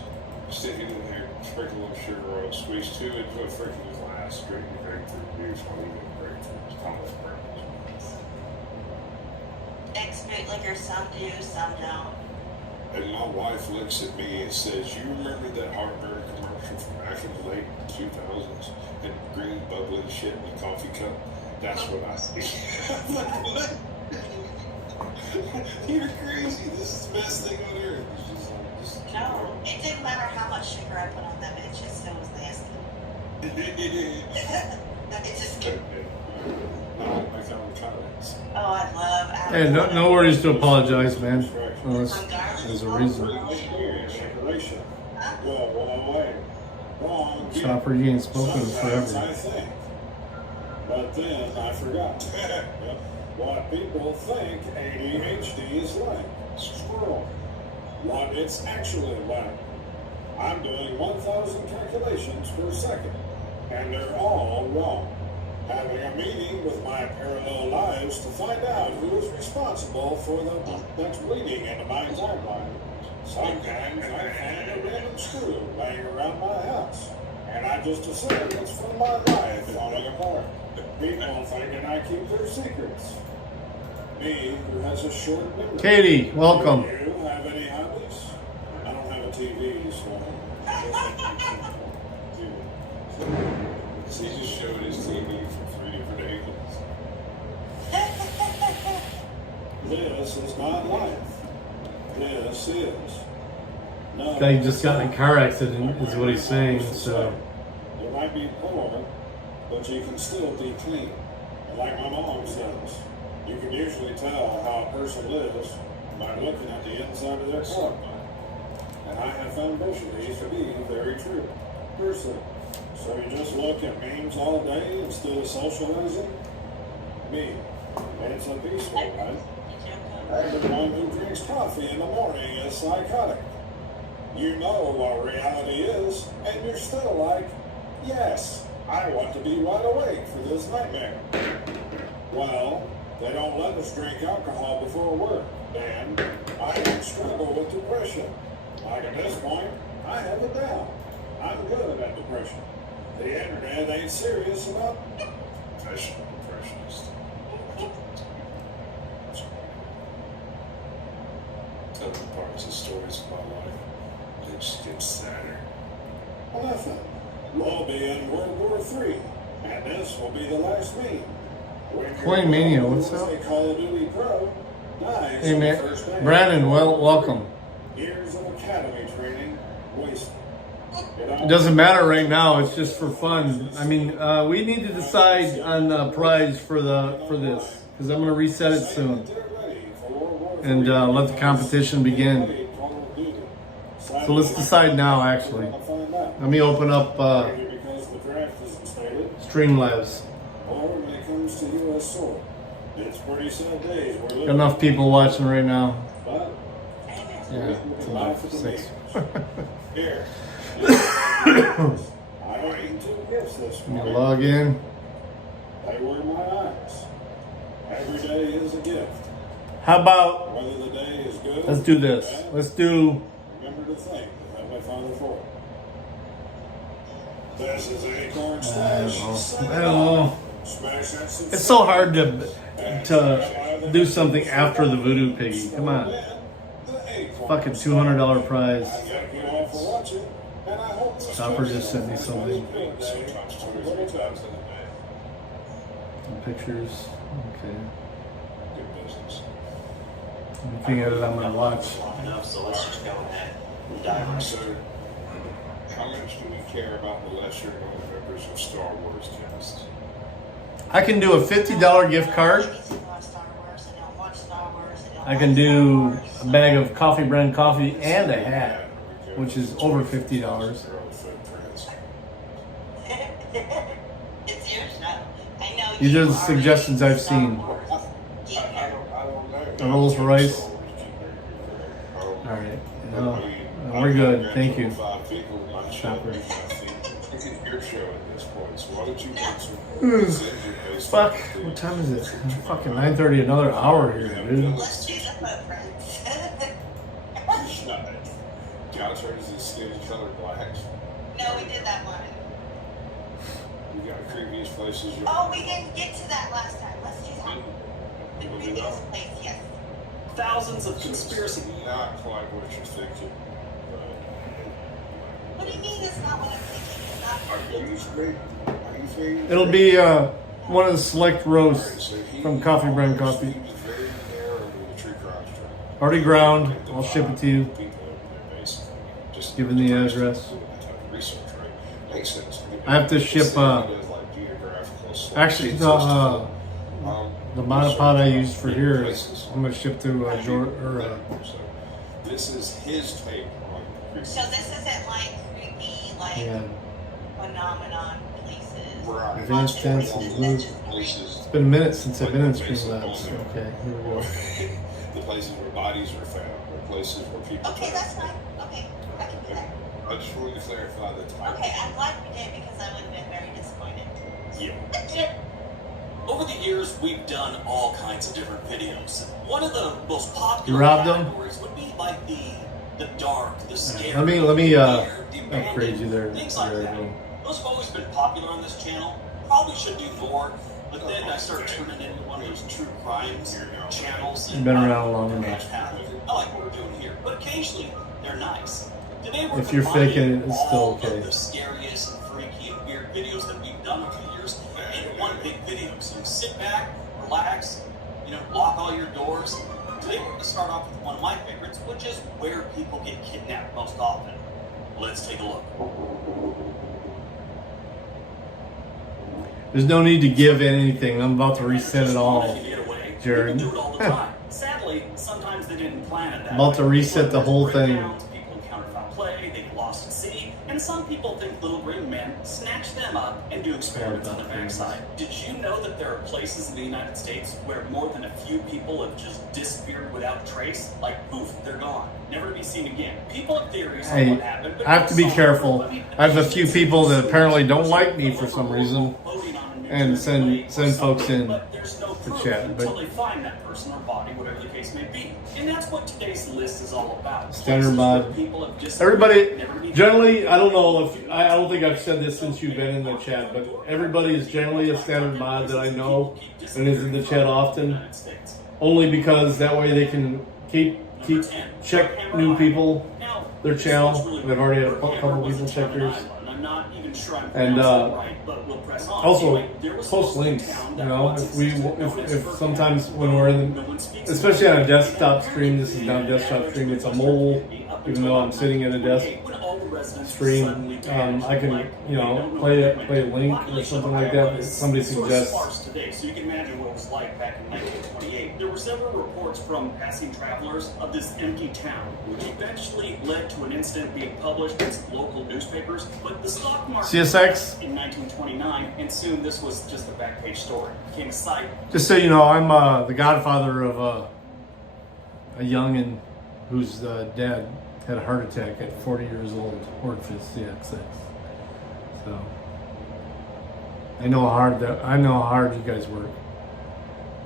stick it in there, sprinkle a little sugar on it, squeeze 2 into a freaking glass, drink the grapefruit juice while you eat grapefruit. It's kind of breakfast. Ex-boot liquor, some do, some don't. And my wife looks at me and says, "You remember that Heartburn commercial from back in the late 2000s? And green bubbly shit in the coffee cup? That's what I see." I'm like, what? You're crazy. This is the best thing on earth. It's just like, No, it didn't matter how much sugar I put on them, it just still was nasty. It just, No, I found comments. oh, I love Hey, no worries to apologize, man. Well, there's a reason. Decoration. Well, one away. Wrong. Chopper, you ain't spoken in Sometimes I forever. think. But then I forgot. What people think ADHD is like. Squirrel. What it's actually like. I'm doing 1,000 calculations per second, and they're all wrong. Having a meeting with my parallel lives to find out who is responsible for that's bleeding into my timeline. Sometimes I find a random screw laying around my house, and I just assume it's from my life falling apart. People thinking I keep their secrets. Me, who has a short memory. Katie, welcome. Do you have any hobbies? I don't have a TV, so. He just showed his TV from 3 different angles. This is not life. This is. No. Guy just got in a car accident, is what he's saying. So You might be poor, but you can still be clean. And like my mom says, you can usually tell how a person lives by looking at the inside of their car. And I have found both of these to be very true. Person. So you just look at memes all day instead of socializing? Me. It's a peaceful life. Everyone who drinks coffee in the morning is psychotic. You know what reality is, and you're still like, yes, I want to be wide awake for this nightmare. Well, they don't let us drink alcohol before work, and I don't struggle with depression. Like at this point, I have it down. I'm good at depression. The internet ain't serious about Professional depressionist. Other parts and stories of my life. They just get sadder. nothing. We'll be in World War III, And this will be the last meeting. Coin Mania, what's up? Call of Duty Pro dies Hey on the man, first day. Brandon, welcome. Years of academy training wasted. It doesn't matter right now. It's just for fun. I mean, we need to decide on the prize for this because I'm going to reset it soon and let the competition begin. So let's decide now. Actually, let me open up Streamlabs. Or when it comes to U.S. soil, it's pretty sad days. We're Got enough people watching right now. But Yeah, it's about 6. here, I opened 2 gifts this I'm gonna morning. log in. They were my eyes. Every day is a gift. How about Whether the day is good. let's do this? bad, Let's do. Remember to thank the Heavenly Father for it. This is Acorn Stash. I don't know. Smash that subscribe. It's so hard to do something after the Voodoo Piggy. Come on, fucking $200 prize. Thank you all for watching, and I hope this Chopper just sent me something. sometimes 2 or 3 times in a day. Some pictures. Okay. Good business. Anything at it I'm gonna watch. So let's just go ahead and dive right So, how much do we care about the lesser known members of Star Wars cast? I can do a $50 gift card. I can do a bag of coffee brand coffee and a hat, which is over $50. It's your show. I know These you are the are suggestions I've Star seen. Wars. I don't know. Are those rice? All right. No, we're good. Thank you. Chopper. This is your show at this point, so why don't you take some Fuck. What time is it? Fucking 9:30. Another hour here, dude. Let's do the footprints. Gotta turn his skin color black. No, we did that one. You got previous places you Oh, we didn't get to that last time. Let's do that. The We'll do previous that. place, yes. Thousands of conspiracy. Not quite what you're thinking. What do you mean it's not what I'm thinking? It's not Are you straight? Are you saying? It'll be one of the select roasts from Coffee Brand Coffee. He was very narrow to the true crime track. Already ground. I'll ship it to you. Just Given the address. research, right? Makes sense. I have to ship, actually, the monopod I used for here is I'm gonna ship to So this is his take on creepy. So this isn't like creepy, like yeah. phenomenon places. Right. Advanced tense and blue. Places. It's been a minute since I've been in Streamlabs. Okay, here we go. The places where bodies are found, or places where people. Okay, that's fine. Okay, I can do that. I just wanted to clarify the time. Okay, I'm glad we did because I would have been very disappointed. Yeah. Over the years, we've done all kinds of different videos. One of the most You popular robbed them? categories would be like the dark, the scary, Let me the weird, the upgrade you abandoned, there. things like There you that. go. Those have always been popular on this channel. Probably should do more, but then I started turning into one of those true crimes channels. You've been around long enough. I like what we're doing here, but occasionally they're nice. Today we're If you're combining faking it, it's still all okay. of the scariest and freaky and weird videos that we've done over the years in one big video. So sit back, relax, lock all your doors. Today we're going to start off with one of my favorites, which is where people get kidnapped most often. Let's take a look. There's no need to give anything. I'm about to reset it all, Jared. People do it all the time. Sadly, sometimes they didn't plan it that About way. to reset the whole People thing. break down, people encounter foul play, they get lost at sea, and some people think little green men snatch them up and do experiments on their backside. Did you know that there are places in the United States where more than a few people have just disappeared without trace? Like, poof, they're gone, never to be seen again. People have theories on Hey, what happened, but I have to be some- careful. I mean, I have a few people that apparently don't like me for some reason, voting on a New and Jersey way send or folks something, in but there's no to proof chat, until but- they find that person or body, whatever the case may be. And that's what today's list is all about. Standard Places where mod. people have disappeared, Everybody, never to be generally, I don't know if I don't think I've said this since you've been in the chat, but everybody is generally a standard mod that I know and is in the chat often, United States. only because that way they can keep check new people Now, their channel. this one's really They've already had a weird. couple Hammer people was a check yours. Gemini, I'm not even sure I'm And, pronouncing it right, but we'll press on. Also, Anyway, there was post a links. town You that know, once existed known as if Fur sometimes Camp. when we're in, No one speaks especially on a about it. desktop stream, this is not a desktop stream. It's a mobile. Even though I'm sitting at a desk stream, I can, you know, play a link or something like that. If somebody suggests. Today, so you can imagine what it was like back in 1928. There were several reports from passing travelers of this empty town, which eventually led to an incident being published in some local newspapers. But the stock market CSX. in 1929, and soon this was just a back page story. Became a site. Just so you know, I'm the godfather of a youngin' whose dad had a heart attack at 40 years old, worked for the CSX. So I know how hard you guys work.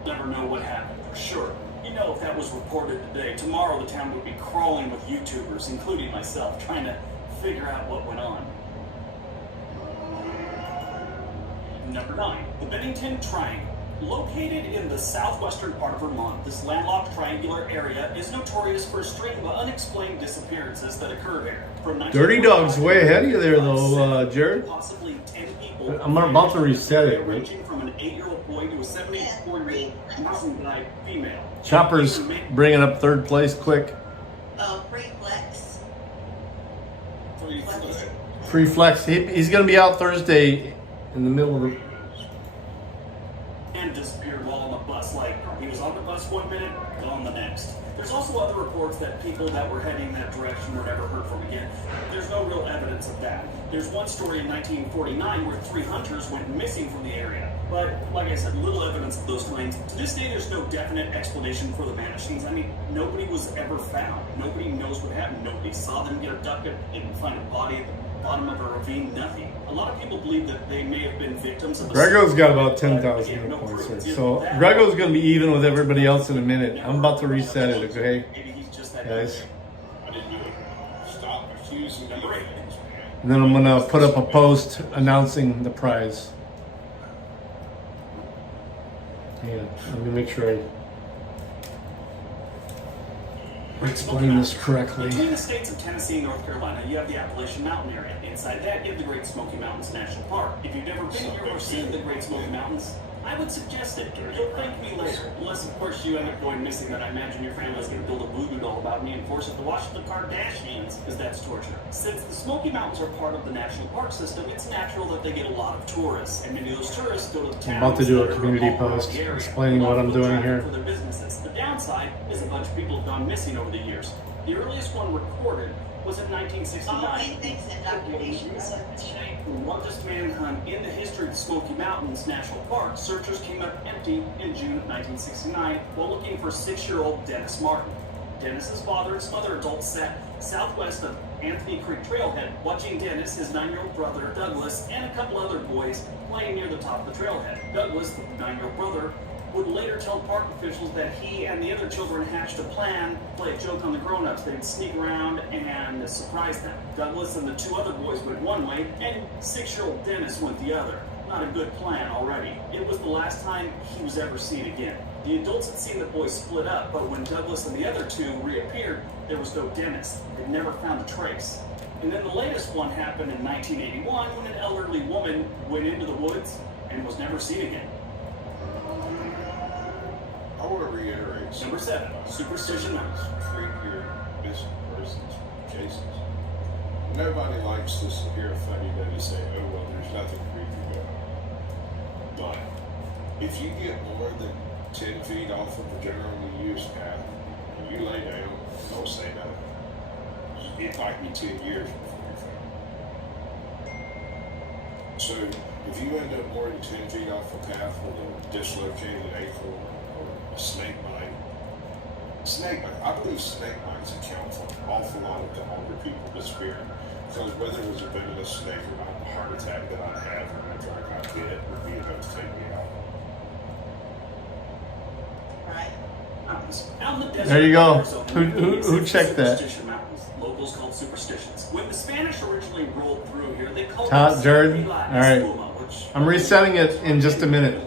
Never know what happened for sure. You know, if that was reported today, tomorrow the town would be crawling with YouTubers, including myself, trying to figure out what went on. Number 9, the Bennington Triangle. Located in the southwestern part of Vermont, this landlocked triangular area is notorious for a string of unexplained disappearances that occur here. From Dirty Dog's way ahead of you there, though, Jared. Possibly 10 people. I'm about to reset it, right? Ranging from an 8-year-old boy to a 74-year-old mountain guide female. Chopper's bringing up third place quick. Oh, free flex. Free flex. He's going to be out Thursday in the middle of the... And disappeared while on the bus. Like, he was on the bus one minute, gone the next. There's also other reports that people that were heading that direction were never heard from again. There's no real evidence of that. There's one story in 1949 where 3 hunters went missing from the area. But, like I said, little evidence of those claims. To this day, there's no definite explanation for the vanishings. I mean, nobody was ever found. Nobody knows what happened. Nobody saw them get abducted, didn't find a body at the bottom of a ravine, nothing. A lot of people believe that they may have been victims of a... Grego's got about 10,000 hit points here. So Grego's going to be even with everybody else in a minute. I'm about to reset it, okay? Maybe he's just that Guys. I didn't do it. Stop accusing me of things, man. And then I'm going to put up a post announcing the prize. Yeah, let me make sure I explain this correctly. Between the states of Tennessee and North Carolina, you have the Appalachian Mountain area. Inside that, you have the Great Smoky Mountains National Park. If you've never been here or seen the Great Smoky Mountains, I would suggest it. You'll thank me later. Unless, of course, you end up going missing, then I imagine your family's going to build a voodoo doll about me and force it to watch the Kardashians, because that's torture. Since the Smoky Mountains are part of the national park system, it's natural that they get a lot of tourists, and many of those tourists go to the towns. I'm about to do a that are community all around post the area. explaining what I'm doing here. For their businesses. The downside is a bunch of people have gone missing over the years. The earliest one recorded was in 1969. Thanks, indoctrination. The largest manhunt in the history of the Smoky Mountains National Park. Searchers came up empty in June of 1969 while looking for 6-year-old Dennis Martin. Dennis's father and some other adults sat southwest of Anthony Creek Trailhead, watching Dennis, his 9-year-old brother Douglas, and a couple other boys playing near the top of the trailhead. Douglas, the 9-year-old brother, would later tell park officials that he and the other children hatched a plan to play a joke on the grown-ups. They'd sneak around and surprise them. Douglas and the 2 other boys went one way, and 6-year-old Dennis went the other. Not a good plan already. It was the last time he was ever seen again. The adults had seen the boys split up, but when Douglas and the other 2 reappeared, there was no Dennis. They'd never found a trace. And then the latest one happened in 1981 when an elderly woman went into the woods and was never seen again. I want to reiterate. Number 7, superstition numbers. Creepier missing persons cases. Nobody likes to hear a funny that you say, oh, well, there's nothing creepy about it. But if you get more than 10 feet off of the generally used path, and you lay down, don't say nothing. It might be 10 years before you're found. So if you end up more than 10 feet off the path with a dislocated ankle or a snake bite, I believe snake bites account for an awful lot of the older people disappearing. Because whether it was a venomous snake or not, the heart attack that I'd have after I got bit would be enough to take me out. Right. There you go. Who checked that? Mountains, locals called superstitions. When the Spanish originally rolled through here, they called Todd, it Jared, all right. I'm resetting it in just a minute.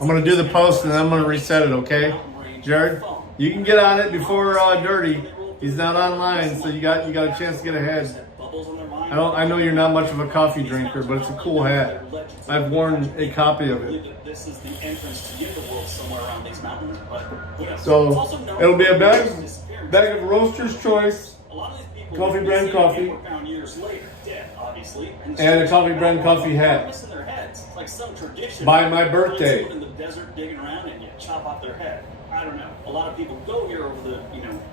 I'm going to do the post and then I'm going to reset it, okay? Jared, you can get on it before Dirty. He's not online, so you got a chance to get ahead. Bubbles on their mind. I know you're not much of a coffee drinker, but it's a cool hat. I've worn a copy of it. This is the entrance to the underworld somewhere around these mountains, but who knows? So It's also known it'll be a for bag of Roaster's Choice, a lot of these people coffee were brand missing coffee. and were found years later, dead, obviously, and a coffee brand coffee hat. missing their heads. It's like some tradition. By my You find birthday. someone in the desert digging around and you chop off their head. I don't know. A lot of people go here over the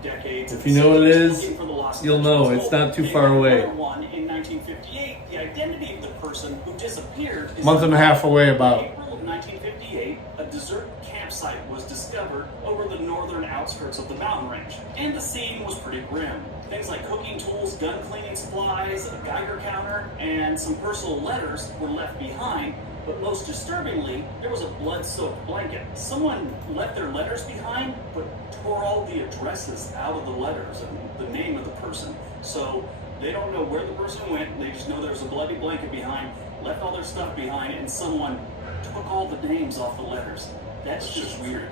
decades. If you know what it is, looking for the lost you'll know. legends. It's not too They far found away. another one in 1958. The identity of the person who disappeared is Month and a half away about. In April of 1958, a desert campsite was discovered over the northern outskirts of the mountain range, and the scene was pretty grim. Things like cooking tools, gun cleaning supplies, a Geiger counter, and some personal letters were left behind. But most disturbingly, there was a blood-soaked blanket. Someone left their letters behind, but tore all the addresses out of the letters and the name of the person. So they don't know where the person went. They just know there was a bloody blanket behind, left all their stuff behind, and someone took all the names off the letters. That's just weird.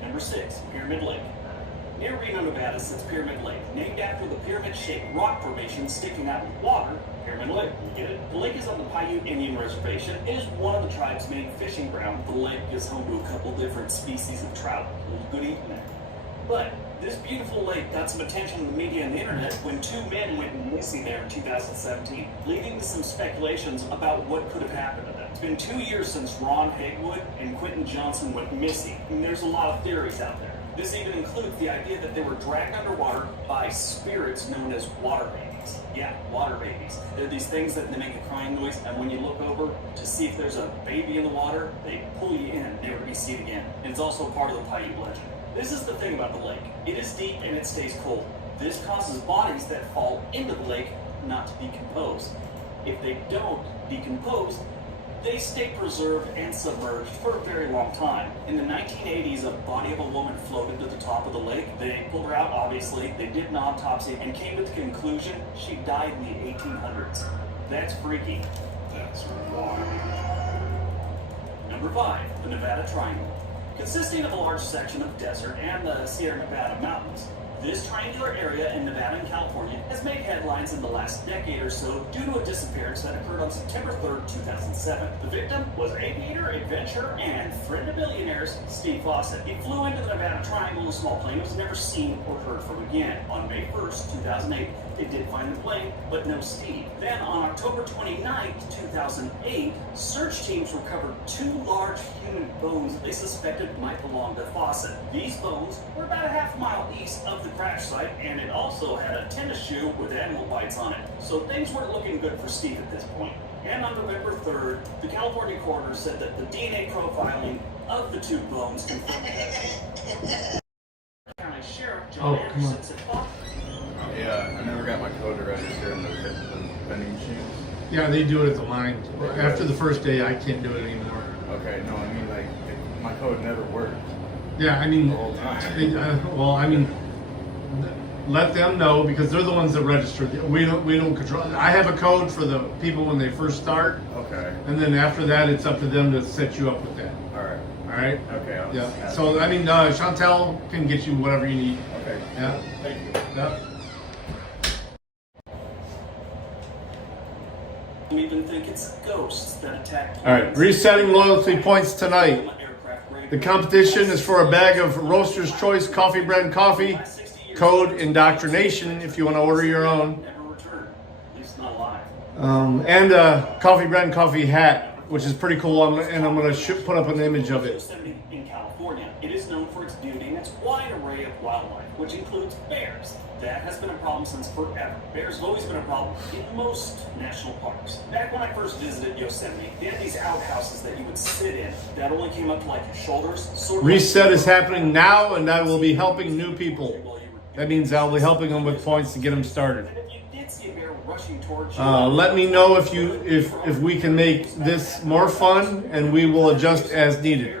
Number 6, Pyramid Lake. Near Reno, Nevada sits Pyramid Lake, named after the pyramid-shaped rock formation sticking out of the water. Pyramid Lake, you get it? The lake is on the Paiute Indian Reservation. It is one of the tribe's main fishing grounds. The lake is home to a couple different species of trout. A little good eating there. But this beautiful lake got some attention in the media and the internet when 2 men went missing there in 2017, leading to some speculations about what could have happened to them. It's been 2 years since Ron Hagewood and Quentin Johnson went missing, and there's a lot of theories out there. This even includes the idea that they were dragged underwater by spirits known as water babies. Yeah, water babies. They're these things that they make a crying noise, and when you look over to see if there's a baby in the water, they pull you in, never to be seen again. And it's also part of the Paiute legend. This is the thing about the lake. It is deep and it stays cold. This causes bodies that fall into the lake not to decompose. If they don't decompose, they stay preserved and submerged for a very long time. In the 1980s, a body of a woman floated to the top of the lake. They pulled her out, obviously. They did an autopsy and came to the conclusion she died in the 1800s. That's freaky. That's wild. Number 5, the Nevada Triangle. Consisting of a large section of desert and the Sierra Nevada mountains, this triangular area in Nevada and California has made headlines in the last decade or so due to a disappearance that occurred on September 3rd, 2007. The victim was aviator, adventurer, and friend of billionaires Steve Fawcett. He flew into the Nevada Triangle in a small plane and was never seen or heard from again. On May 1st, 2008, they did find the plane, but no Steve. Then on October 29th, 2008, search teams recovered 2 large human bones they suspected might belong to Fawcett. These bones were about a half mile east of the crash site, and it also had a tennis shoe with animal bites on it. So things weren't looking good for Steve at this point. And on November 3rd, the California coroner said that the DNA profiling of the 2 bones confirmed that County Sheriff John Anderson said Fawcett. Yeah, I never got my code to register in the vending machines. Yeah, they do it at the line. After the first day, I can't do it anymore. Okay, no, I mean like my code never worked. Yeah, I mean, The whole time. let them know because they're the ones that register. We don't control. I have a code for the people when they first start, Okay. and then after that, it's up to them to set you up with that. All right. All right. Okay. I'll Yeah. just ask So you. I mean, Chantel can get you whatever you need. Okay. Yeah. Thank you. Yeah. Some even think it's ghosts that attack. All right. Resetting loyalty points tonight. The competition is for a bag of Roaster's Choice Coffee Brand Coffee. Code inDOCtriNATION if you want to order your own. Never returned, at least not alive. And a Coffee Brand Coffee hat, which is pretty cool. And I'm going to put up an image of it. Yosemite in California. It is known for its beauty and its wide array of wildlife, which includes bears. That has been a problem since forever. Bears have always been a problem in most national parks. Back when I first visited Yosemite, they had these outhouses that you would sit in that only came up to like your shoulders. Sort of Reset like is happening now, and I will be helping new people. That means I'll be helping them with points to get them started. And if you did see a bear rushing towards you, Let me know if we can make this more fun, and we will adjust as needed.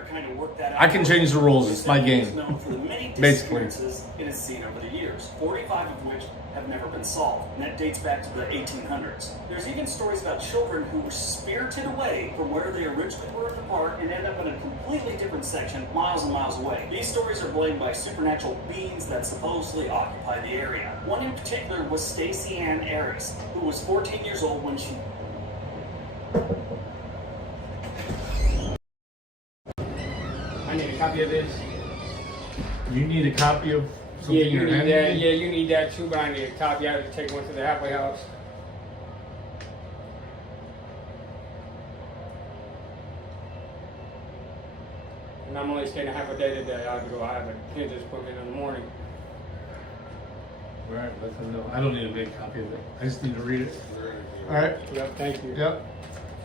I can change the rules. It's my game. Known for the many Basically. disappearances it has seen over the years, 45 of which have never been been solved, and that dates back to the 1800s. There's even stories about children who were spirited away from where they originally were to depart and end up in a completely different section miles and miles away. These stories are blamed by supernatural beings that supposedly occupy the area. One in particular was Stacey Ann Aris, who was 14 years old when she... I need a copy of this. You need a copy of something Yeah, you you're need handing that. me? Yeah, you need that too, but I need a copy. I have to take one to the halfway house. And I'm only staying a half a day today. I have a dentist appointment in the morning. All right, let them know. I don't need a big copy of it. I just need to read it. All right. Yep, thank you. Yep.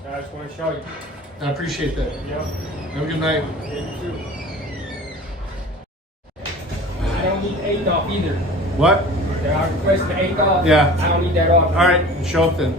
So I just want to show you. I appreciate that. Yep. Have a good night. Yeah, you too. I don't need 8 off either. What? I requested 8 off. Yeah. I don't need that off. All right, show up then.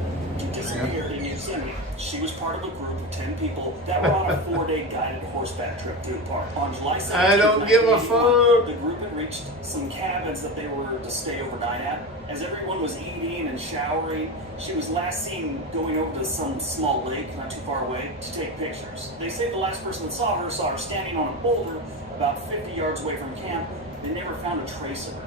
disappeared in Yosemite. She was part of a group of 10 people that were on a 4-day guided horseback trip through the park. On July 17th, I don't give a fuck. The group had reached some cabins that they were to stay overnight at. As everyone was eating and showering, she was last seen going over to some small lake not too far away to take pictures. They say the last person that saw her standing on a boulder about 50 yards away from camp. They never found a trace of her.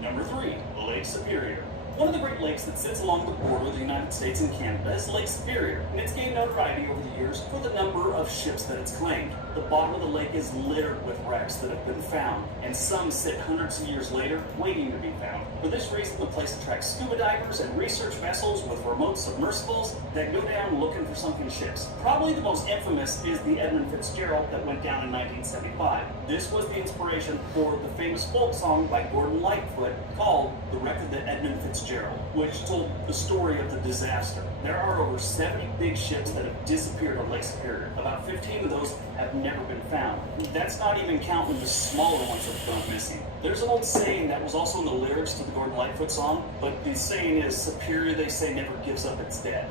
Number 3, Lake Superior. One of the Great Lakes that sits along the border of the United States and Canada is Lake Superior, and it's gained notoriety over the years for the number of ships that it's claimed. The bottom of the lake is littered with wrecks that have been found, and some sit hundreds of years later waiting to be found. For this reason, the place attracts scuba divers and research vessels with remote submersibles that go down looking for sunken ships. Probably the most infamous is the Edmund Fitzgerald that went down in 1975. This was the inspiration for the famous folk song by Gordon Lightfoot called The Wreck of the Edmund Fitzgerald, which told the story of the disaster. There are over 70 big ships that have disappeared on Lake Superior. About 15 of those have never been found. That's not even counting the smaller ones that have gone missing. There's an old saying that was also in the lyrics to the Gordon Lightfoot song, but the saying is, Superior, they say, never gives up its dead.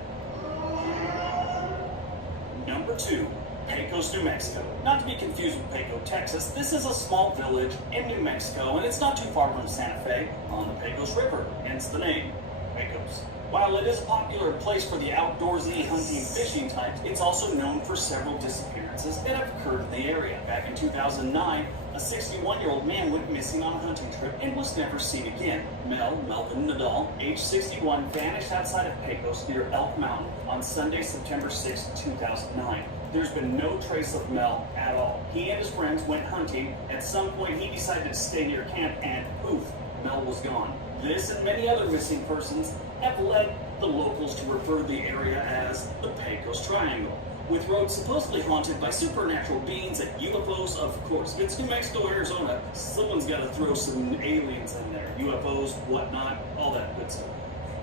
Number 2. Pecos, New Mexico. Not to be confused with Pecos, Texas, this is a small village in New Mexico, and it's not too far from Santa Fe on the Pecos River, hence the name, Pecos. While it is a popular place for the outdoorsy hunting fishing types, it's also known for several disappearances that have occurred in the area. Back in 2009, a 61-year-old man went missing on a hunting trip and was never seen again. Melvin Nadal, age 61, vanished outside of Pecos near Elk Mountain on Sunday, September 6, 2009. There's been no trace of Mel at all. He and his friends went hunting. At some point, he decided to stay near camp, and poof, Mel was gone. This and many other missing persons have led the locals to refer to the area as the Pecos Triangle, with roads supposedly haunted by supernatural beings and UFOs. Of course, if it's New Mexico, Arizona, someone's got to throw some aliens in there. UFOs, whatnot, all that good stuff.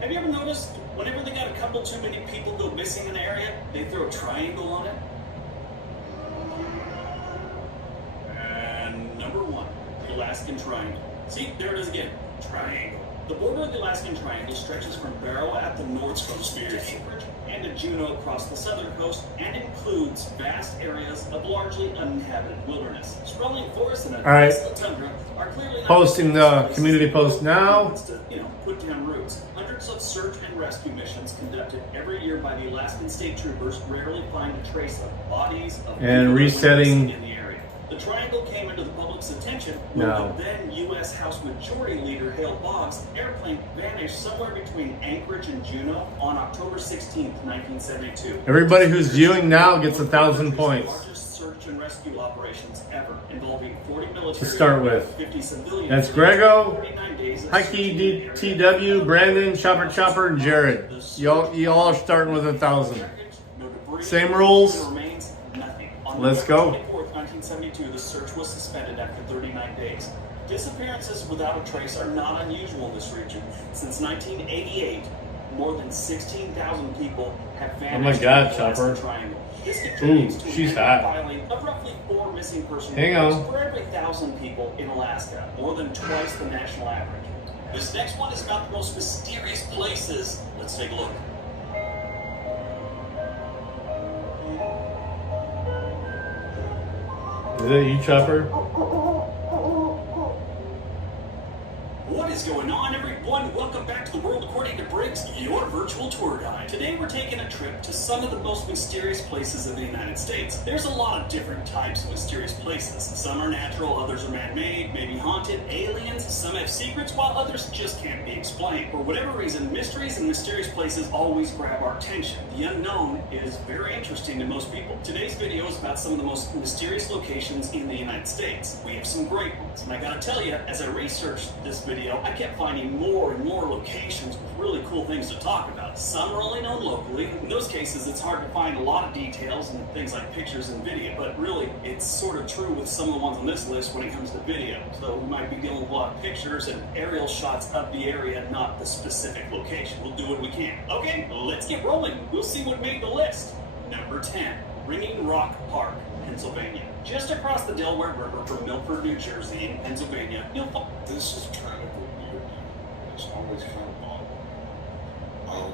Have you ever noticed whenever they got a couple too many people go missing in an area, they throw a triangle on it? And number 1, the Alaskan Triangle. See, there it is again, triangle. The border of the Alaskan Triangle stretches from Barrow at the north coast to Anchorage and to Juneau across the southern coast, and includes vast areas of largely uninhabited wilderness. Sprawling forests and a desolate tundra are clearly not Posting the community post now. to, put down roots. Hundreds of search and rescue missions conducted every year by the Alaskan state troopers rarely find a trace of bodies of And resetting. in the area. The triangle came into the public's attention when No. the then U.S. House Majority Leader Hale Boggs' airplane vanished somewhere between Anchorage and Juneau on October 16, 1972. Everybody who's viewing now gets 1,000 points. Largest search and rescue operations ever, involving 40 military To start with. 50 civilians. That's Grego, 49 days of Heike, DTW, Brandon, Chopper, and Jared. Y'all are starting with 1,000. No debris, Same rules. no remains, nothing. On Let's November go. 24th, 1972, the search was suspended after 39 days. Disappearances without a trace are not unusual in this region. Since 1988, more than 16,000 people have vanished. Oh my God, in the Alaskan Chopper. Triangle. This contributes to she's an annual hot. filing of roughly 4 missing person Hang reports on. for every 1,000 people in Alaska, more than twice the national average. This next one is about the most mysterious places. Let's take a look. Is that you, Chopper? going on, everyone? Welcome back to the World According to Briggs, your virtual tour guide. Today we're taking a trip to some of the most mysterious places in the United States. There's a lot of different types of mysterious places. Some are natural, others are man-made, maybe haunted, aliens, some have secrets, while others just can't be explained. For whatever reason, mysteries and mysterious places always grab our attention. The unknown is very interesting to most people. Today's video is about some of the most mysterious locations in the United States. We have some great ones, and I gotta tell you, as I researched this video, I kept finding more and more locations with really cool things to talk about. Some are only known locally. In those cases, it's hard to find a lot of details and things like pictures and video, but really, it's sort of true with some of the ones on this list when it comes to video. So we might be dealing with a lot of pictures and aerial shots of the area, not the specific location. We'll do what we can. Okay, let's get rolling. We'll see what made the list. Number 10, Ringing Rock Park, Pennsylvania. Just across the Delaware River from Milford, New Jersey, in Pennsylvania, you'll find... This is kind of a weird deal. It's always kind of odd.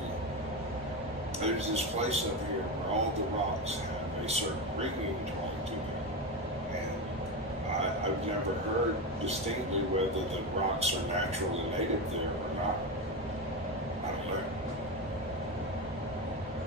There's this place up here where all the rocks have a certain ringing tone to them. And I've never heard distinctly whether the rocks are naturally native there or not. I don't know.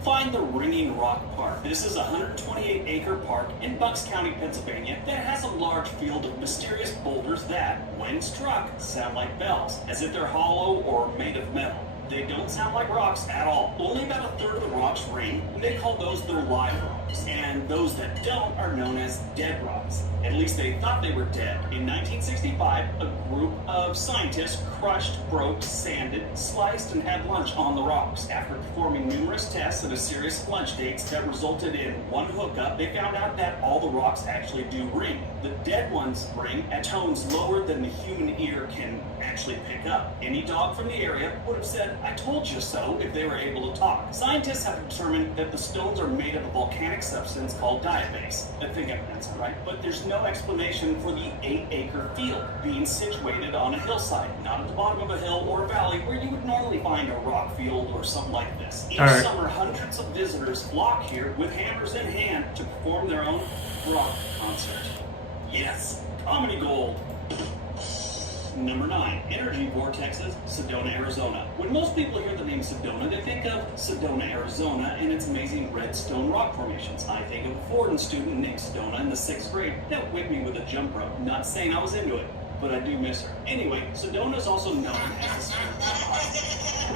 Find the Ringing Rock Park. This is a 128-acre park in Bucks County, Pennsylvania that has a large field of mysterious boulders that, when struck, sound like bells, as if they're hollow or made of metal. They don't sound like rocks at all. Only about a third of the rocks ring, and they call those their live rocks. And those that don't are known as dead rocks. At least they thought they were dead. In 1965, a group of scientists crushed, broke, sanded, sliced, and had lunch on the rocks. After performing numerous tests and a series of lunch dates that resulted in one hookup, they found out that all the rocks actually do ring. The dead ones ring at tones lower than the human ear can actually pick up. Any dog from the area would have said, "I told you so," if they were able to talk. Scientists have determined that the stones are made of a volcanic substance called diabase. I think I pronounced it right. But there's no explanation for the 8-acre field being situated on a hillside, not at the bottom of a hill or a valley where you would normally find a rock field or something like this. Each summer, hundreds of visitors flock here with hammers in hand to perform their own rock concert. Yes, comedy gold. Number 9, Energy Vortexes, Sedona, Arizona. When most people hear the name Sedona, they think of Sedona, Arizona, and its amazing red stone rock formations. I think of a Fordham student named Sedona in the 6th grade that whipped me with a jump rope. Not saying I was into it, but I do miss her. Anyway, Sedona is also known as the spirit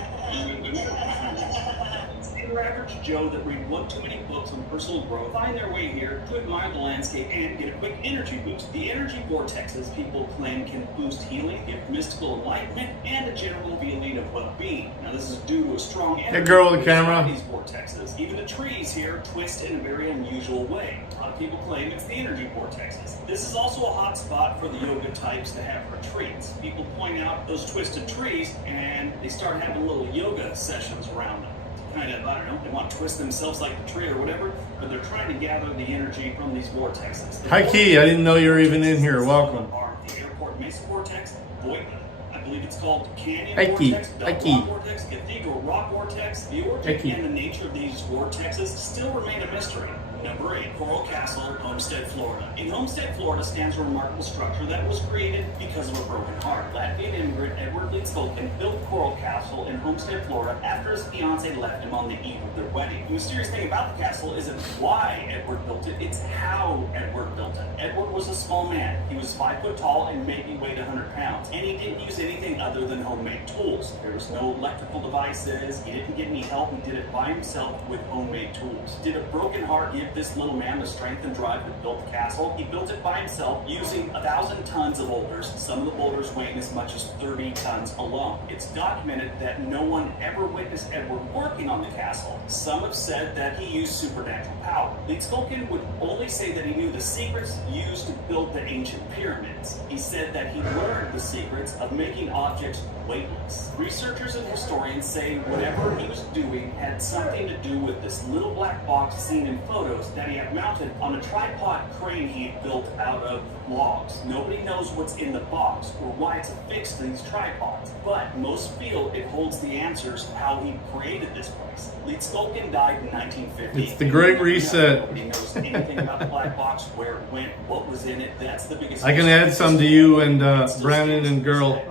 Your average Joe that read one too many books on personal growth find their way here to admire the landscape and get a quick energy boost. The energy vortexes people claim can boost healing, give mystical enlightenment, and a general feeling of well-being. Now this is due to a strong energy. Hey girl with the camera. These vortexes. Even the trees here twist in a very unusual way. A lot of people claim it's the energy vortexes. This is also a hot spot for the yoga types to have retreats. People point out those twisted trees and they start having little yoga sessions around them. Kind of, I don't know, they want to twist themselves like the tree or whatever, but they're trying to gather the energy from these vortexes. Hi Key, I didn't know you were even in here. Welcome. Are the Airport Mesa Vortex, Boynton, I believe it's called Canyon Hi, Key. Vortex, Hi, Double Key. Rock Vortex, Cathedral Rock Vortex. The origin and the nature of these vortexes still remain a mystery. Number 8, Coral Castle, Homestead, Florida. In Homestead, Florida stands a remarkable structure that was created because of a broken heart. Latvian immigrant Edward Lee Skolkin built Coral Castle in Homestead, Florida after his fiancée left him on the eve of their wedding. The mysterious thing about the castle isn't why Edward built it, it's how Edward built it. Edward was a small man. He was 5 foot tall and maybe weighed 100 pounds. And he didn't use anything other than homemade tools. There was no electrical devices. He didn't get any help. He did it by himself with homemade tools. Did a broken heart give this little man the strength and drive to build the castle? He built it by himself using 1,000 tons of boulders, some of the boulders weighing as much as 30 tons alone. It's documented that no one ever witnessed Edward working on the castle. Some have said that he used supernatural power. Lee Skolkin would only say that he knew the secrets used to build the ancient pyramids. He said that he learned the secrets of making objects weightless. Researchers and historians say whatever he was doing had something to do with this little black box seen in photos that he had mounted on a tripod crane he had built out of logs. Nobody knows what's in the box or why it's affixed to these tripods, but most feel it holds the answers how he created this place. 1950s. Lee Skolkin died in 1950. It's the Great Reset. Nobody knows anything about the black box, where it went, what was in it. That's the biggest. I can add some to you and Brandon and Girl.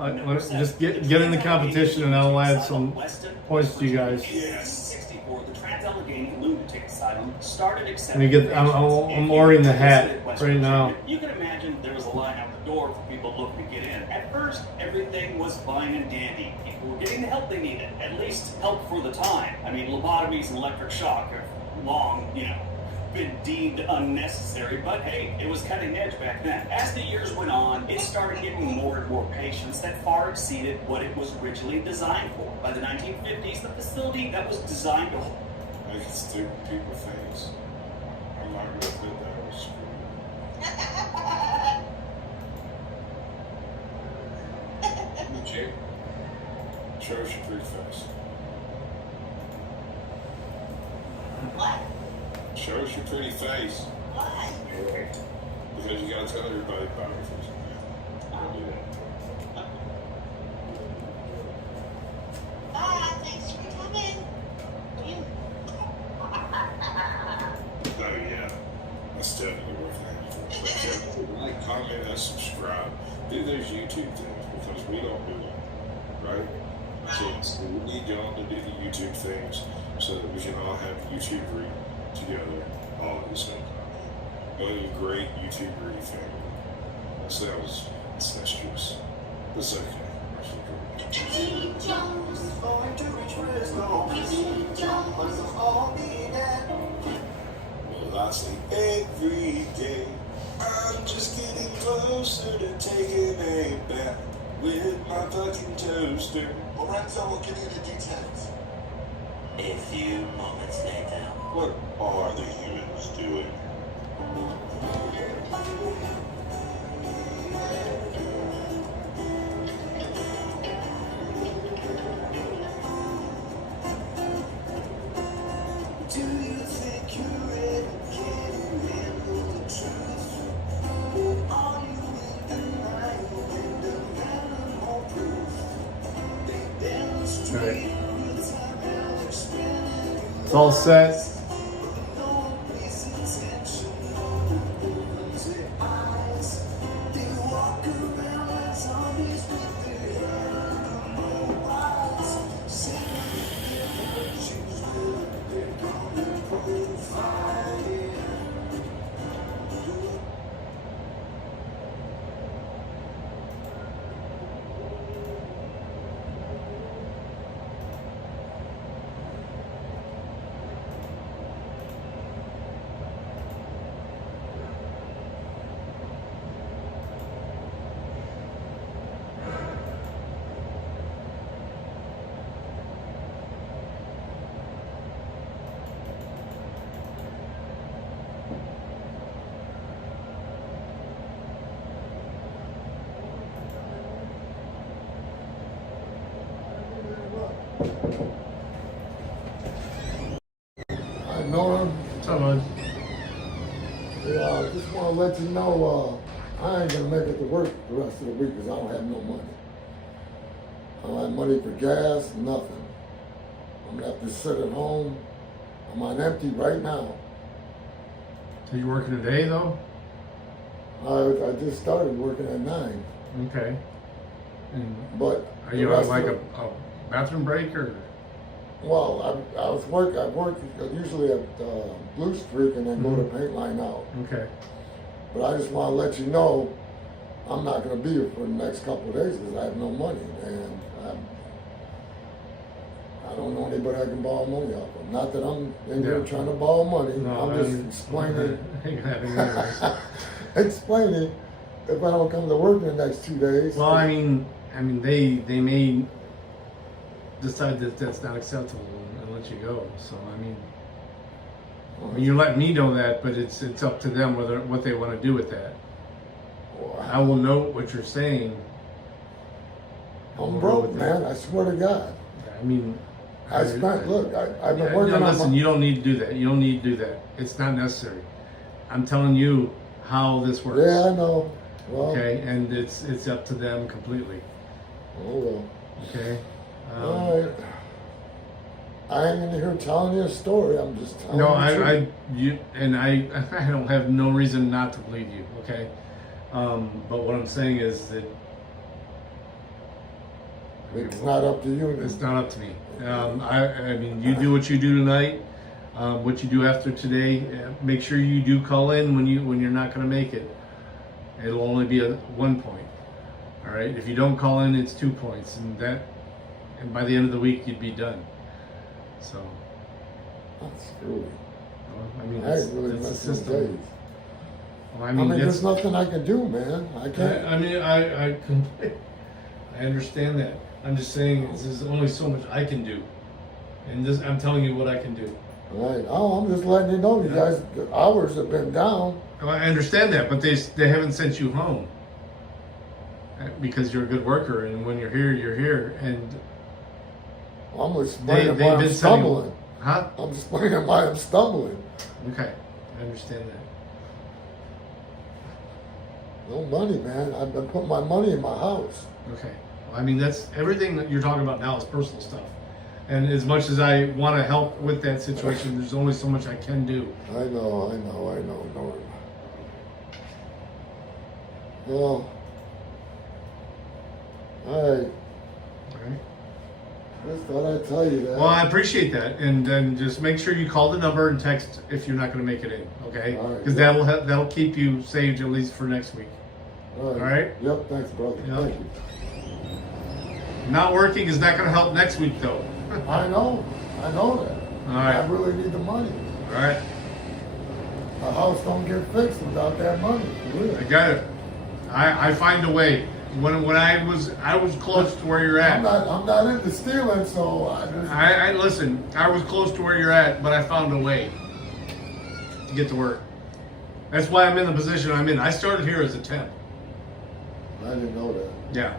Just get in the competition and I'll add some points to you guys. Yes. The Trans-Allegheny Lunatic Asylum started Let accepting. me get. I'm ordering the hat right now. You can imagine there was a line out the door for people looking to get in. At first, everything was fine and dandy. People were getting the help they needed, at least help for the time. I mean, lobotomies and electric shock have long, been deemed unnecessary, but hey, it was cutting edge back then. As the years went on, it started getting more and more patients that far exceeded what it was originally designed for. By the 1950s, the facility that was designed to hold. I can stick people's face. I'm not gonna put that on screen. Legit. Show us your pretty face. What? Show us your pretty face. Why? Because you gotta tell everybody about your face. I'll do that. Thanks for coming. Oh yeah, that's definitely worth it. Like, comment, and subscribe. Do those YouTube things because we don't do them, right? So we need y'all to do the YouTube things so that we can all have YouTube read together all at the same time. One of the great YouTube reading family. That sounds incestuous. That's okay. Well, I say every day, I'm just getting closer to taking a bath with my fucking toaster. Lorenzo will give you the details. A few moments later. What are the humans doing? Do you think you're ready? Can you handle the truth? Are you in denial and developing more proof? They demonstrate with time and expanding. It's all set. No misintention. Say eyes. They walk around like zombies with their animal eyes. Saying their virtues with their common profile. Hi, Nora. What's up, bud? Yeah, I just want to let you know I ain't going to make it to work the rest of the week because I don't have no money. I don't have money for gas, nothing. I'm going to have to sit at home. I'm on empty right now. So you working today though? I just started working at 9. Okay. And But are you on like a bathroom break or? Well, I work usually at Blue Streak and then go to Paint Line Out. Okay. But I just want to let you know I'm not going to be here for the next couple of days because I have no money and I don't know anybody I can borrow money off of. Not that I'm in here trying to borrow money. No, I'm just explaining. Okay. Explaining if I don't come to work in the next 2 days. Well, I mean, they may decide that that's not acceptable and let you go. So I mean, you let me know that, but it's up to them what they want to do with that. I will note what you're saying. I'm broke, man. I swear to God. I mean, I've been working on. Listen, you don't need to do that. You don't need to do that. It's not necessary. I'm telling you how this works. Yeah, I know. Well, okay, and it's up to them completely. Oh well. Okay. All right. I ain't in here telling you a story. I'm just telling No, you. I don't have no reason not to believe you. Okay, but what I'm saying is that It's not up to you. it's not up to me. I mean, you do what you do tonight. What you do after today. Make sure you do call in when you're not going to make it. It'll only be a 1 point. All right. If you don't call in, it's 2 points, and by the end of the week, you'd be done. So. That's screwy. I mean, I ain't really that's the missed no system. days. Well, I mean, there's nothing I can do, man. I can't. I mean, I understand that. I'm just saying there's only so much I can do, and this I'm telling you what I can do. Right. Oh, I'm just letting you know, you guys, the hours have been down. Well, I understand that, but they haven't sent you home because you're a good worker, and when you're here, and I'm explaining why I'm stumbling. Huh? I'm explaining why I'm stumbling. Okay, I understand that. No money, man. I've been putting my money in my house. Okay. Well, I mean, that's everything that you're talking about now is personal stuff. And as much as I want to help with that situation, there's only so much I can do. I know, Norm. Well, all right. Just thought I'd tell you that. Well, I appreciate that, and then just make sure you call the number and text if you're not going to make it in, okay? All right, Because that'll keep you saved at least for next week. All right. All right? Yep. Thanks, brother. Yep. Thank you. Not working is not going to help next week, though. I know that. All right. I really need the money. All right, The house don't get fixed without that money. Really. I got it. I find a way. When I was close to where you're at. I'm not into stealing, so I listen. I was close to where you're at, but I found a way to get to work. That's why I'm in the position I'm in. I started here as a temp. I didn't know that. Yeah.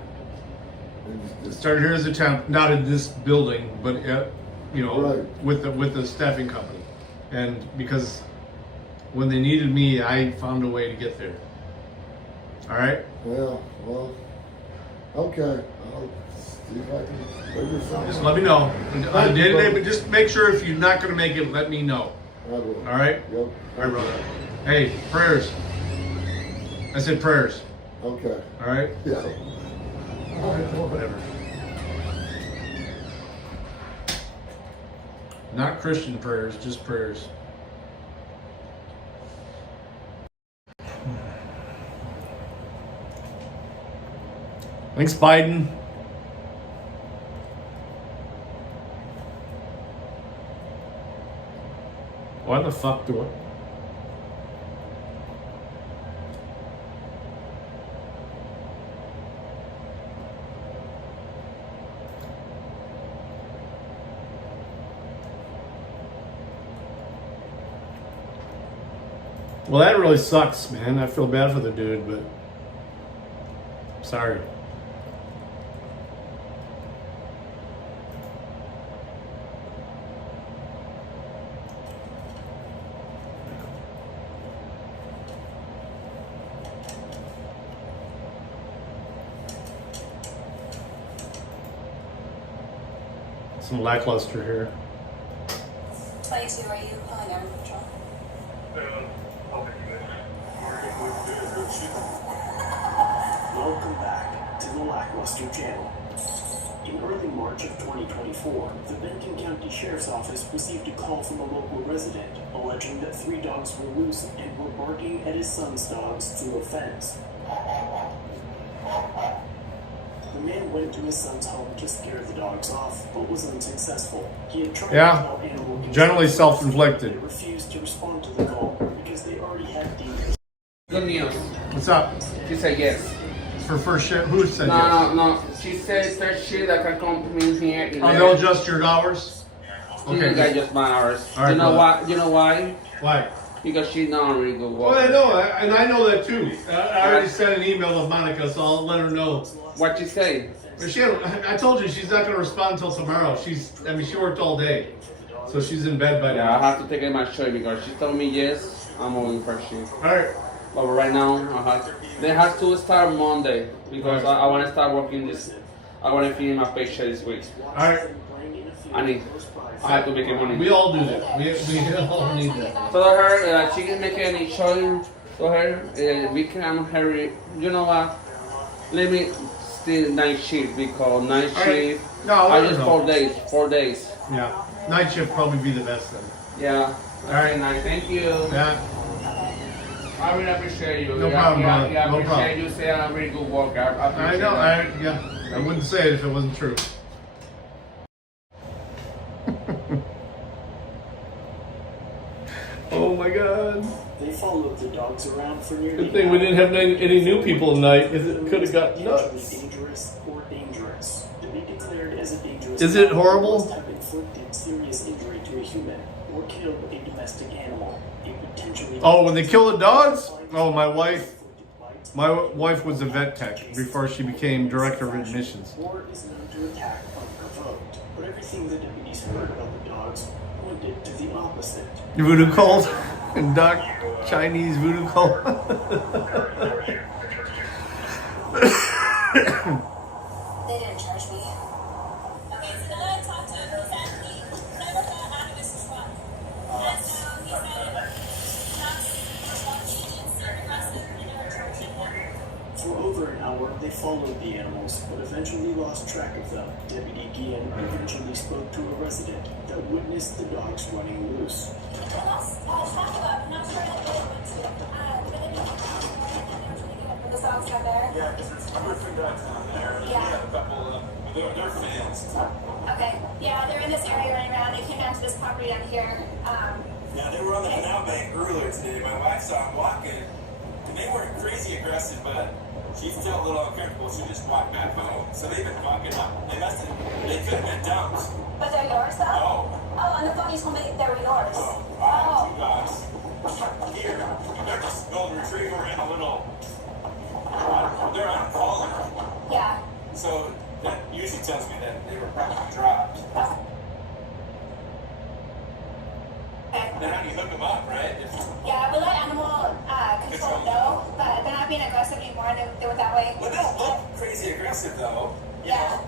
Started here as a temp, not in this building, but Right. with the staffing company, and because when they needed me, I found a way to get there. All right. Yeah, well, okay. I'll see if I can figure something Just out. let me know. Thank you, brother. But just make sure if you're not going to make it, let me know. I will. All right. Yep. All right, brother. Hey, prayers. I said prayers. Okay. All right. Yeah. All right, well, Whatever. Not Christian prayers, just prayers. Thanks, Biden. Why the fuck do it? Well, that really sucks, man. I feel bad for the dude, but sorry. Some lackluster here. 22, are you calling Air Patrol? Welcome back to the Lackluster Channel. In early March of 2024, the Benton County Sheriff's Office received a call from a local resident alleging that 3 dogs were loose and were barking at his son's dogs through a fence. The man went to his son's home to scare the dogs off, but was unsuccessful. He had tried to call animal control, Generally self-inflicted. They refused to respond to the call because they already had demons. Good news. What's up? She said yes. For first shift? Who said No, yes? no. She said third shift that can come to me here. Oh, they'll adjust your hours? She didn't get just my hours. All right, You know brother. why? You know why? Why? Because she's not a really good Well, worker. I know, and I know that too. I already sent an email to Monica, so I'll let her know. What you say? But I told you she's not going to respond until tomorrow. She worked all day, so she's in bed by Yeah, now. I have to take it my choice because she told me yes. I'm moving for shift. All right. But right now, they have to start Monday because I want to start working this. I want to finish my paycheck this week. All right. I need. I have to make money. We all do that. We all need that. Told her that she can make any choice. Told her we can hurry. You know what? Let me still night shift because night shift. No, I just 4 days. 4 days. Yeah. Night shift probably be the best then. Yeah. All right. Night. Thank you. Yeah. I really appreciate you. No problem, brother. Yeah, No appreciate problem. you saying I'm a very good worker. I I appreciate know. that. I wouldn't say it if it wasn't true. Oh my God. They followed the dogs around for nearly Good thing we didn't have any new people tonight, because it could have got potentially nuts. dangerous or dangerous. To be declared as a dangerous Is it animal horrible? must have inflicted serious injury to a human or killed a domestic animal. A potentially Oh, when they kill the dogs? Oh, my wife was a vet tech before she became director of admissions. or is known to attack unprovoked. But everything the deputies heard about the dogs pointed to the opposite. Voodoo cult and duck Chinese voodoo cult. They didn't charge me. Okay, so then I talked to Uncle Sandy. Never got out of his truck. And so he said, that's agents are aggressive and never charging them. For over an hour, they followed the animals, but eventually lost track of them. Deputy Guillen eventually spoke to a resident that witnessed the dogs running loose. The last talk about, I'm not sure that they went to, the dogs are there. Yeah, because there's 2 or 3 dogs down there. Yeah. We had a couple of them. They're fans. Okay, yeah, they're in this area running around. They came down to this property down here. Yeah, they were on the canal bank earlier today. My wife saw them walking, and they weren't crazy aggressive, but she felt a little uncomfortable. She just walked back home. So they've been walking up. They could have been dumped. But they're yours though? No. Oh, and the phone you told me they were yours. Oh, I have 2 dogs. Here, they're just golden retriever and a little. They're on a collar. Yeah. So that usually tells me that they were probably dropped. Okay. Then how do you hook them up, right? Yeah, we let animal control go, but they're not being aggressive anymore. They do it that way. Well, they don't look crazy aggressive though. Yeah.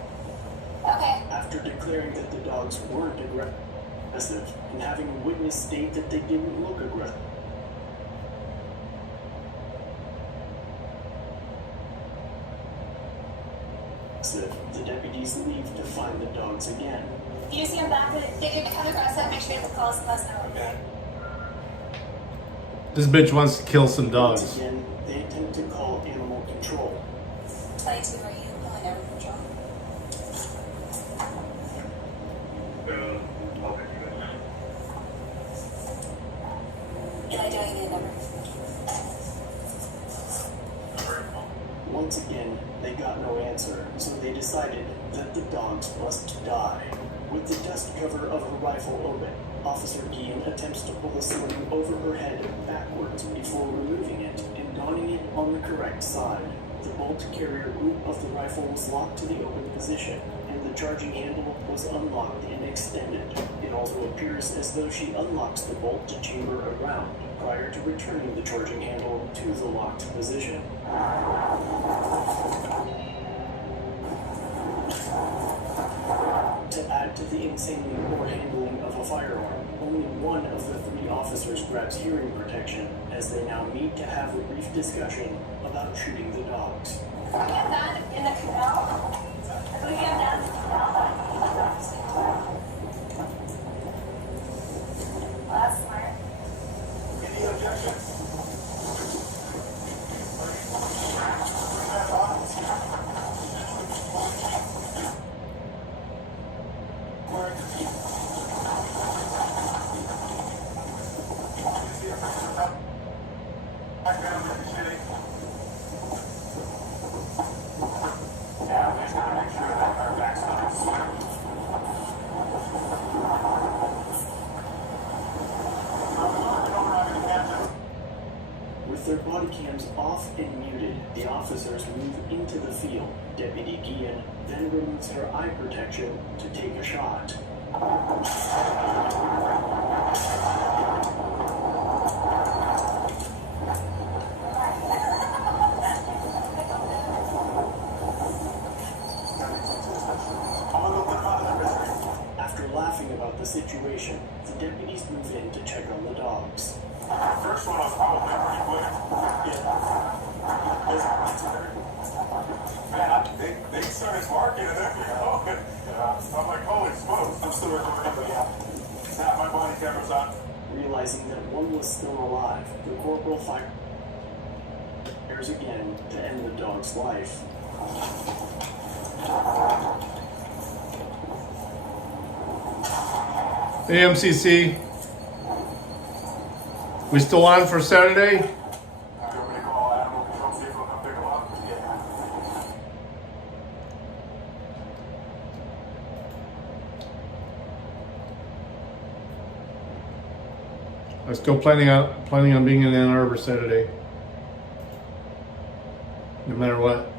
Okay. After declaring that the dogs weren't aggressive, and having a witness state that they didn't look aggressive, the deputies leave to find the dogs again. If you see them back, they do become aggressive, make sure you call us and let us know. Okay. This bitch wants to kill some Once dogs. again, they attempt to call animal control. 22, are you pulling over control? Yeah, I don't need a number. Once again, they got no answer, so they decided that the dogs must die. With the dust cover of her rifle open, Officer Guillen attempts to pull the sling over her head backwards before removing it and donning it on the correct side. The bolt carrier group of the rifle was locked to the open position, and the charging handle was unlocked and extended. It also appears as though she unlocks the bolt to chamber a round prior to returning the charging handle to the locked position. To add to the insanely poor handling of a firearm, only one of the 3 officers grabs hearing protection as they now meet to have a brief discussion about shooting the dogs. We have that in the canal. We have that in the canal. Well, that's smart. Any objections? With their body cams off and muted, the officers move into the field. Deputy Guillen then removes her eye protection to take a shot. After laughing about the situation, Reservation. The deputies move in to check on the dogs. First one was probably pretty quick. Man, they started barking and everything. I'm like, holy smokes. I'm still recording, but yeah. My body camera's on. Realizing that one was still alive, the corporal fires again to end the dog's life. AMCC, we still on for Saturday? I'm still planning on being in Ann Arbor Saturday, no matter what.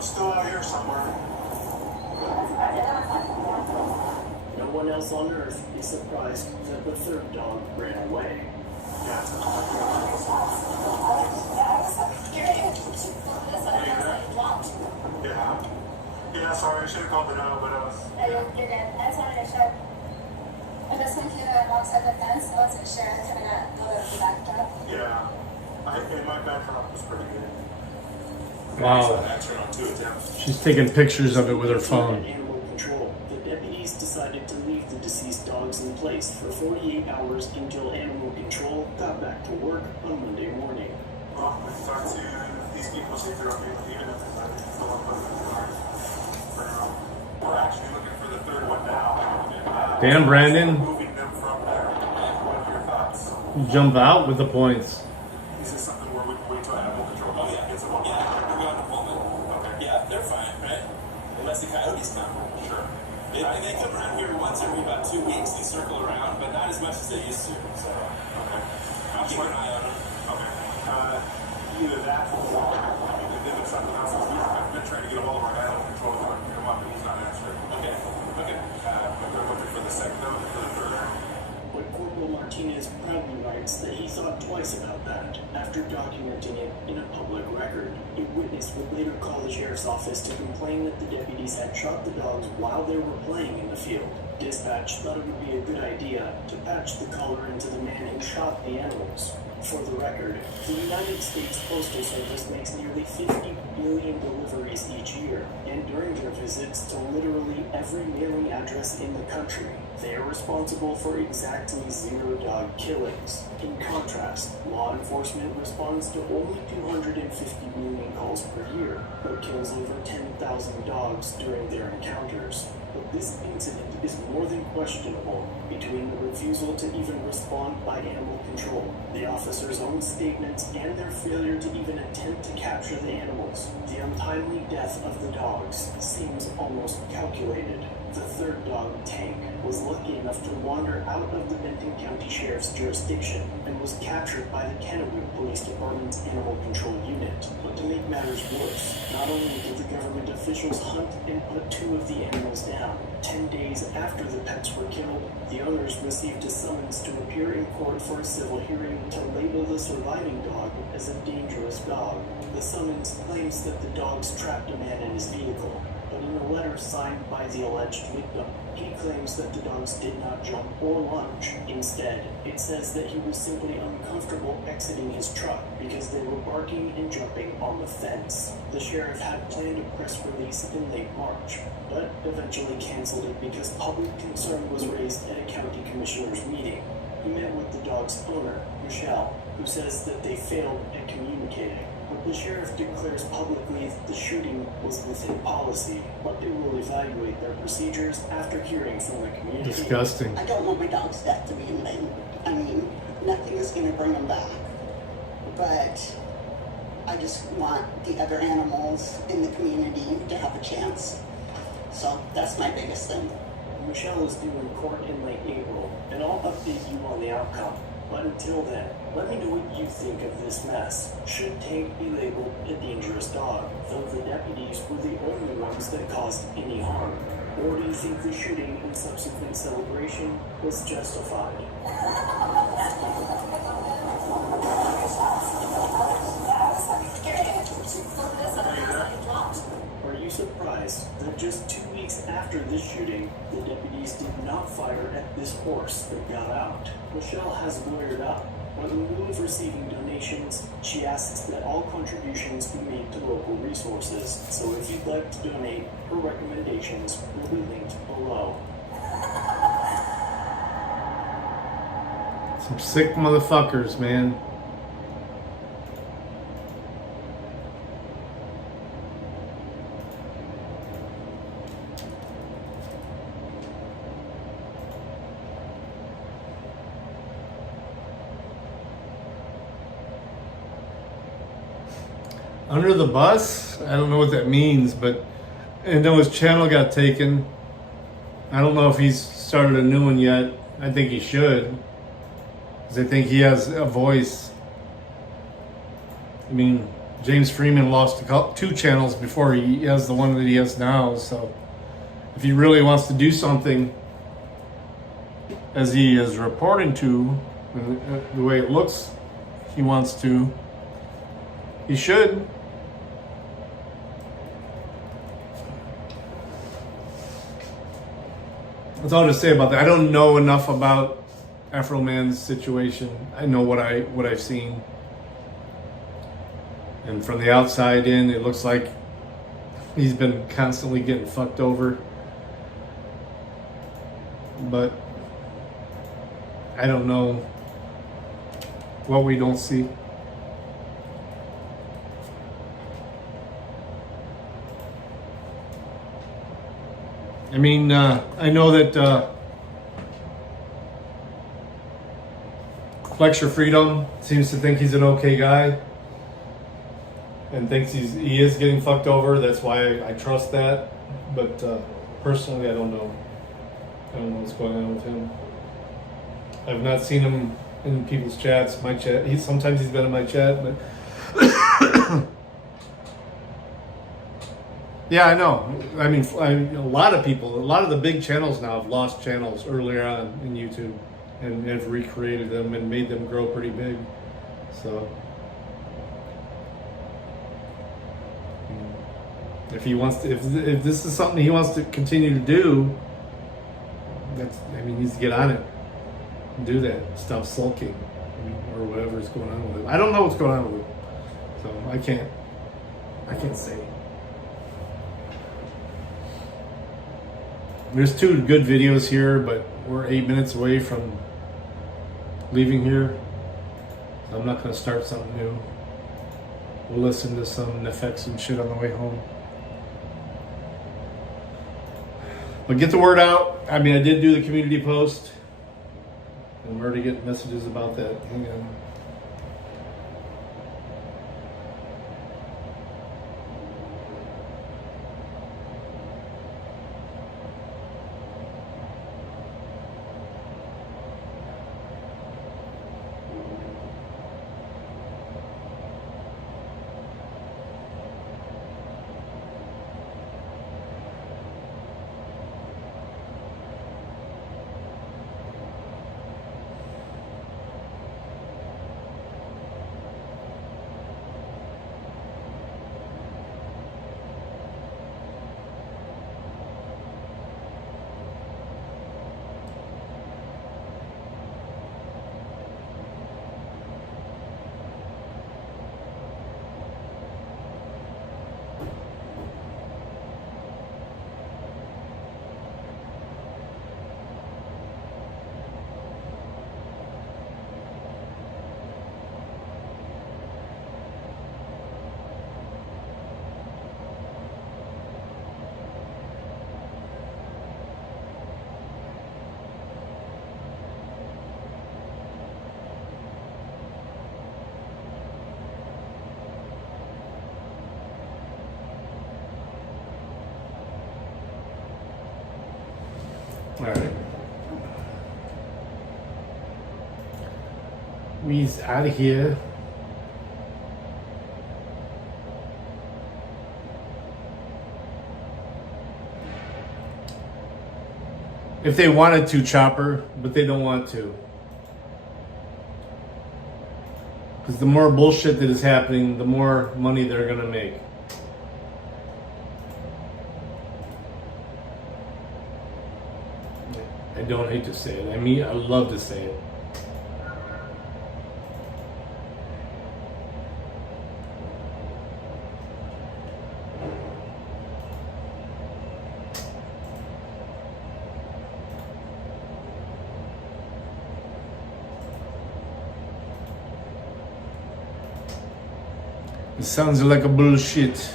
Still out here somewhere. No one else on Earth is surprised that the third dog ran away. Yeah, sorry, I should have called it out, but You're good. I just wanted to check. I just went to the alongside the fence. I wasn't sure. I kind of got a little bit of the backdrop. yeah. My backdrop was pretty good. Wow. She's taking pictures of it with her phone. Animal control. The deputies decided to leave the deceased dogs in place for 48 hours until animal control got back to work on Monday morning. Well, we talked to these people, see if they're okay with leaving it. We're actually looking for the third one now. Damn, Brandon. Moving them from there. What are your thoughts? You jump out with the points. Is this something where we can wait till animal control? Oh yeah, Gets them on? yeah, they're fine, right? Unless the coyotes come. Sure. They come around here once every about 2 weeks. They circle around, but not as much as they used to. So, Okay. I'll keep an eye on them. Okay. Either that or if it's something else. I've been trying to get a hold of our animal control to come up, and he's not answering. Okay. But they're looking for the second one, for the third one. But Corporal Martinez proudly writes that he thought twice about that after documenting it in a public record. A witness would later call the sheriff's office to complain that the deputies had shot the dogs while they were playing in the field. Dispatch thought it would be a good idea to patch the collar into the man who shot the animals. For the record, the United States Postal Service makes nearly 50 billion deliveries each year, and during their visits to literally every mailing address in the country, they are responsible for exactly 0 dog killings. In contrast, law enforcement responds to only 250 million calls per year, but kills over 10,000 dogs during their encounters. But this incident is more than questionable between the refusal to even respond by animal control, the officer's own statements, and their failure to even attempt to capture the animals. The untimely death of the dogs seems almost calculated. The third dog, Tank, was lucky enough to wander out of the Benton County Sheriff's jurisdiction and was captured by the Kennewood Police Department's Animal Control Unit. But to make matters worse, not only did the government officials hunt and put 2 of the animals down, 10 days after the pets were killed, the owners received a summons to appear in court for a civil hearing to label the surviving dog as a dangerous dog. The summons claims that the dogs trapped a man in his vehicle, but in a letter signed by the alleged victim, he claims that the dogs did not jump or lunge. Instead, it says that he was simply uncomfortable exiting his truck because they were barking and jumping on the fence. The sheriff had planned a press release in late March, but eventually canceled it because public concern was raised at a county commissioner's meeting. He met with the dog's owner, Michelle, who says that they failed at communicating. But the sheriff declares publicly that the shooting was within policy, but they will evaluate their procedures after hearing from the community. Disgusting. I don't want my dog's death to be in vain. I mean, nothing is going to bring them back. But I just want the other animals in the community to have a chance. So that's my biggest thing. Michelle is due in court in late April, and I'll update you on the outcome. But until then, let me know what you think of this mess. Should Tank be labeled a dangerous dog, though the deputies were the only ones that caused any harm? Or do you think the shooting and subsequent celebration was justified? Are you surprised that just 2 weeks after this shooting, the deputies did not fire at this horse that got out? Michelle has lawyered up. When in lieu of receiving donations, she asks that all contributions be made to local resources. So if you'd like to donate, her recommendations will be linked below. Some sick motherfuckers, man. Under the bus? I don't know what that means, but I know his channel got taken. I don't know if he's started a new one yet. I think he should, because I think he has a voice. I mean, James Freeman lost 2 channels before he has the one that he has now, so if he really wants to do something, as he is reporting to, the way it looks he wants to, he should. That's all to say about that. I don't know enough about Afro Man's situation. I know what I've seen, and from the outside in, it looks like he's been constantly getting fucked over. But I don't know what we don't see. I mean, I know that Lecture Freedom seems to think he's an okay guy and thinks he is getting fucked over. That's why I trust that. But personally, I don't know. I don't know what's going on with him. I've not seen him in people's chats. My chat. Sometimes he's been in my chat, but yeah, I know. I mean, a lot of people, a lot of the big channels now have lost channels earlier on in YouTube and have recreated them and made them grow pretty big. So if he wants to, if this is something he wants to continue to do, he needs to get on it and do that. Stop sulking or whatever's going on with him. I don't know what's going on with him, so I can't say. There's 2 good videos here, but we're 8 minutes away from leaving here. So I'm not going to start something new. We'll listen to some effects and shit on the way home. But get the word out. I mean, I did do the community post. And I'm already getting messages about that. Hang on. All right. We's out of here. if they wanted to, Chopper, but they don't want to. Because the more bullshit that is happening, the more money they're going to make. I don't hate to say it. I mean, I love to say it. It sounds like a bullshit.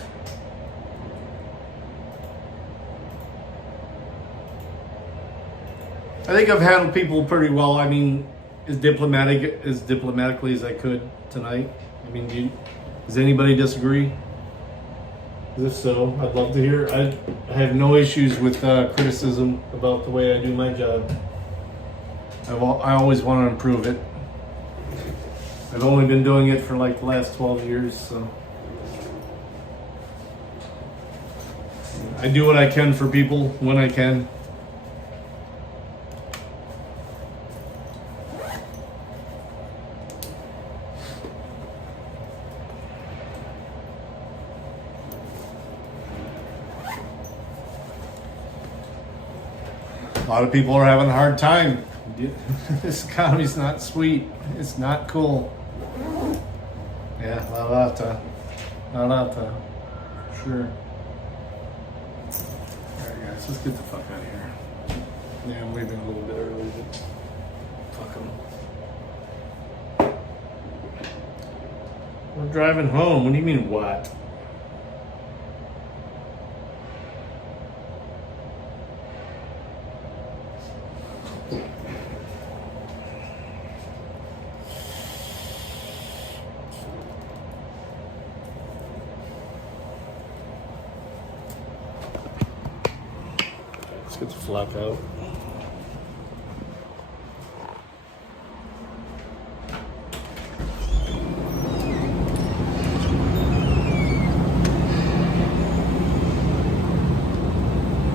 I think I've handled people pretty well. I mean, as diplomatically as I could tonight. I mean, does anybody disagree? If so, I'd love to hear. I have no issues with criticism about the way I do my job. I always want to improve it. I've only been doing it for like the last 12 years, so I do what I can for people when I can. A lot of people are having a hard time. This economy's not sweet. It's not cool. Yeah, la lata. Sure. Alright guys, let's get the fuck out of here. Yeah, I'm leaving a little bit early, but fuck them. We're driving home. What do you mean, what? Let's get the flap out.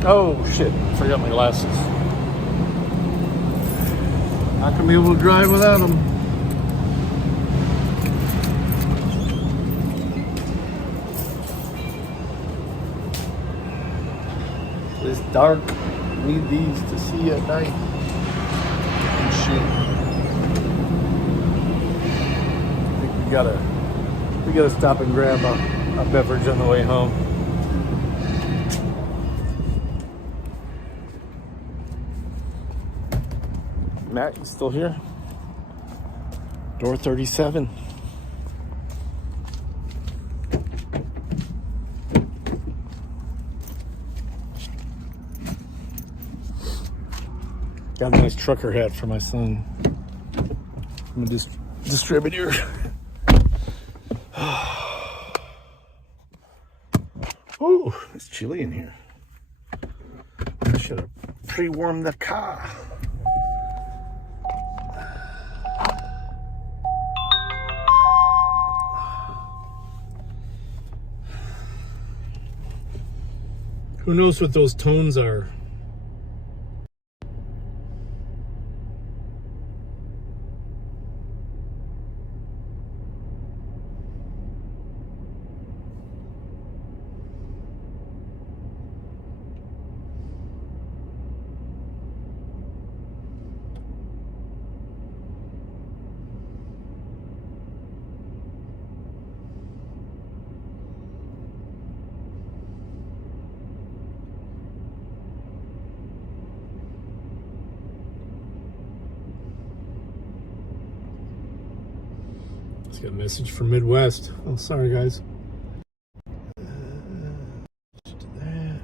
Oh shit, forgot my glasses. Not gonna be able to drive without them. It's dark. Need these to see at night. And shit. I think we gotta stop and grab a beverage on the way home. Matt, you still here? Door 37. Got a nice trucker hat for my son. I'm a distributor. Oh, it's chilly in here. I should have pre-warmed the car. Who knows what those tones are? Got a message from Midwest. Oh, sorry, guys. Just do that.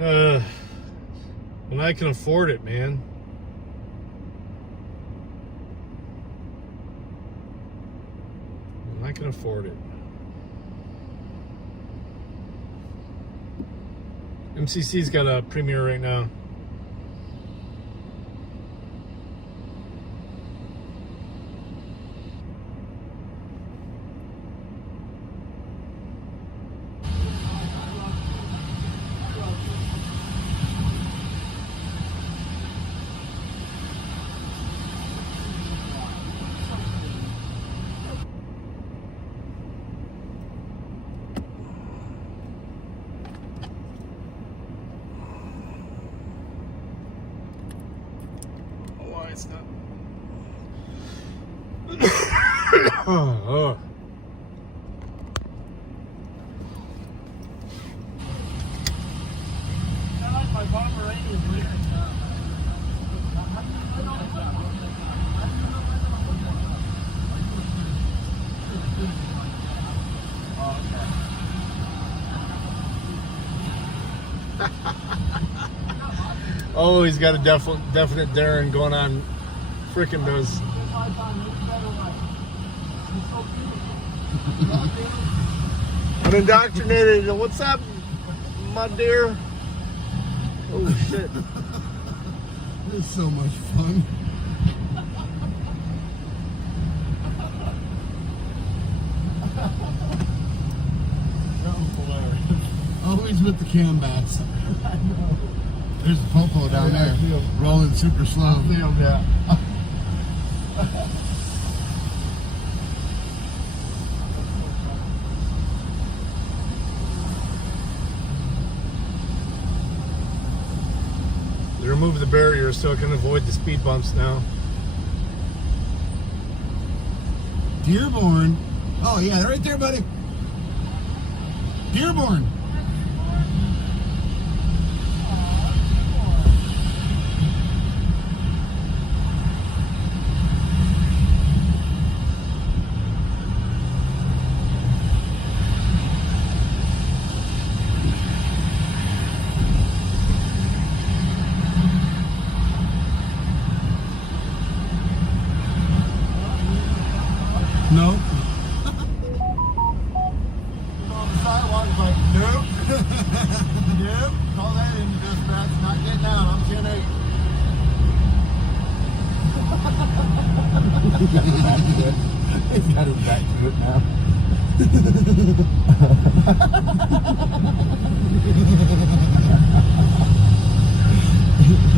All right. When I can afford it, man. When I can afford it. MCC's got a premiere right now. it's not. My Pomeranian is weird. Oh, he's got a definite Darren going on. Freaking does. I'm indoctrinated. What's up, my dear? Oh shit! It's so much fun. Always with the cam backs. There's a popo down there, rolling super slow. Yeah. They removed the barrier so it can avoid the speed bumps now. Dearborn. Oh yeah, right there, buddy. Dearborn. No. On the sidewalk, it's like, nope. Nope. Call that in dispatch. Not getting out. I'm 10-8. He's got his back to it now.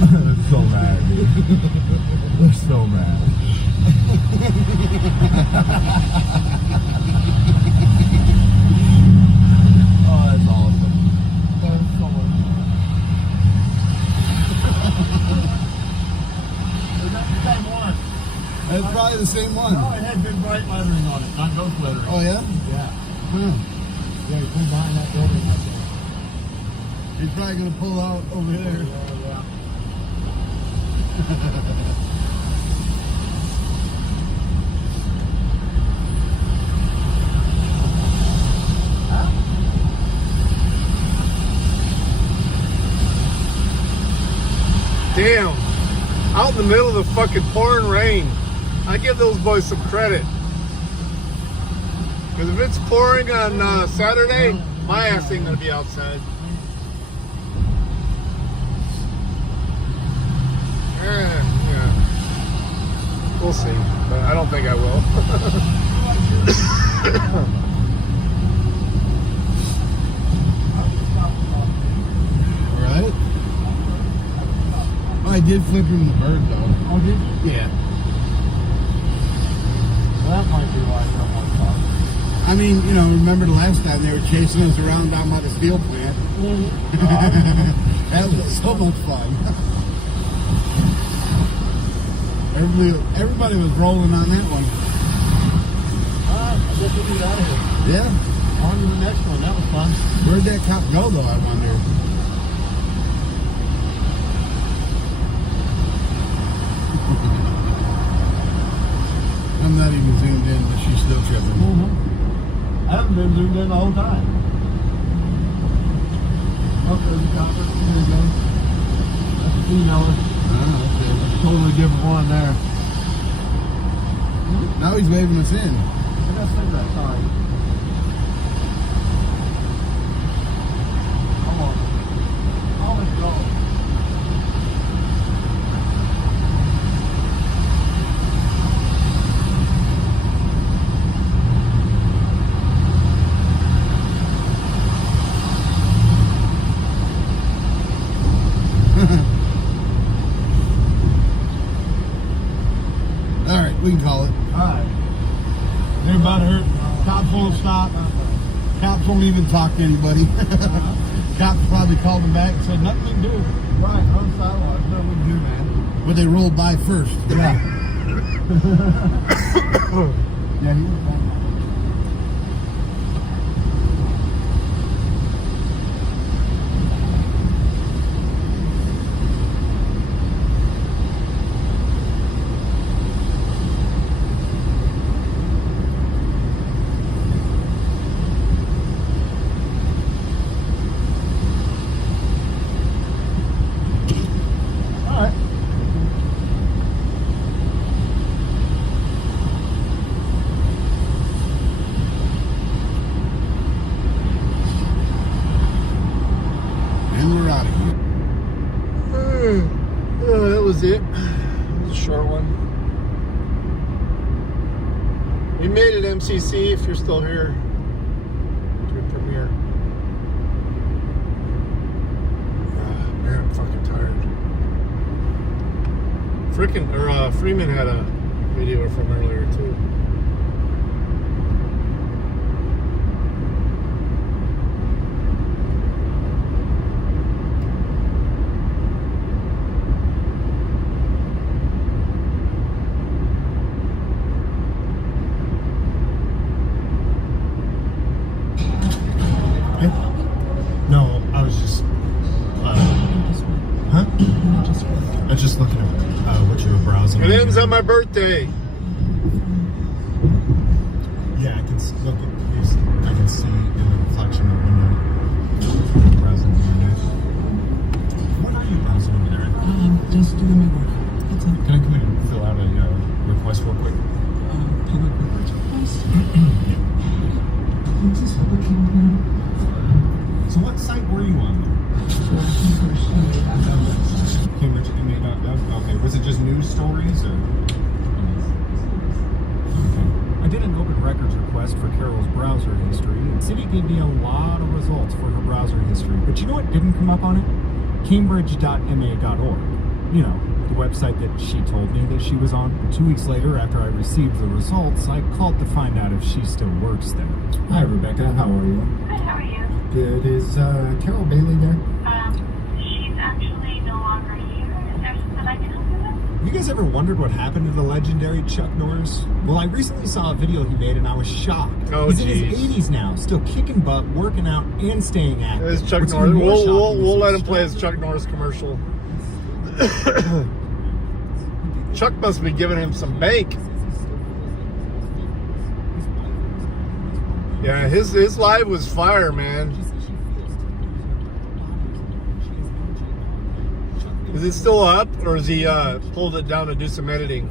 We're so mad, dude. We're so mad. Oh, that's awesome. That's so much fun. Is that the same one? That's probably the same one. Oh, it had big bright lettering on it, not ghost lettering. Oh, yeah? Yeah. Yeah, he pulled behind that building right there. He's probably going to pull out over there. Damn. Out in the middle of the fucking pouring rain. I give those boys some credit. Because if it's pouring on Saturday, my ass ain't gonna be outside. Yeah. We'll see. But I don't think I will. Right? I did flip him the bird though. Oh, did you? Yeah. Well, that might be why I don't want to talk. I mean, you know, remember the last time they were chasing us around down by the steel plant? That was so much fun. Everybody was rolling on that one. I guess we'll get out of here. Yeah. On to the next one. That was fun. Where'd that cop go though, I wonder? I'm not even zoomed in, but she's still tripping. I haven't been zoomed in the whole time. Oh, there's a copper. There you go. That's a female. Okay. Totally different one there. Now he's waving us in. I got cigarette, sorry. Come on. I'll let go. All right, we can call it. Alright. Everybody hurt? Cops won't stop. Cops won't even talk to anybody. Cops probably called him back and said, nothing we can do. Right, on the sidewalk. There's nothing we can do, man. Where they rolled by first. Yeah. Yeah, he was back. And we're out of here. Yeah, that was it. It was a short one. We made it, MCC, if you're still here. Good premiere. Man, I'm fucking tired. Freeman had a video from earlier, too. No, I was just. Huh? I was just looking at what you were browsing. It ends on my birthday. Yeah, I can look at this. I can see in the reflection of the window. Browsing the window. What are you browsing over there? Just doing my work. That's it. Can I come in and fill out a request real quick? Public records request. So what site were you on? Cambridge MA.gov. Okay, was it just news stories or? Okay. I did an open records request for Carol's browser history, and City gave me a lot of results for her browser history. But you know what didn't come up on it? Cambridge.ma.org. You know, the website that she told me that she was on. 2 weeks later, after I received the results, I called to find out if she still works there. Hi, Rebecca. How are you? Good, how are you? Good. Is Carol Bailey there? She's actually no longer here. Is there something I can help you with? You guys ever wondered what happened to the legendary Chuck Norris? Well, I recently saw a video he made and I was shocked. Oh, He's in his geez. 80s now, still kicking butt, working out, and staying active. It's Chuck What's Norris. even more shocking We'll is let his him play his Chuck Norris commercial. Chuck must be giving him some bank. Yeah, his live was fire, man. Is it still up, or is he pulled it down to do some editing?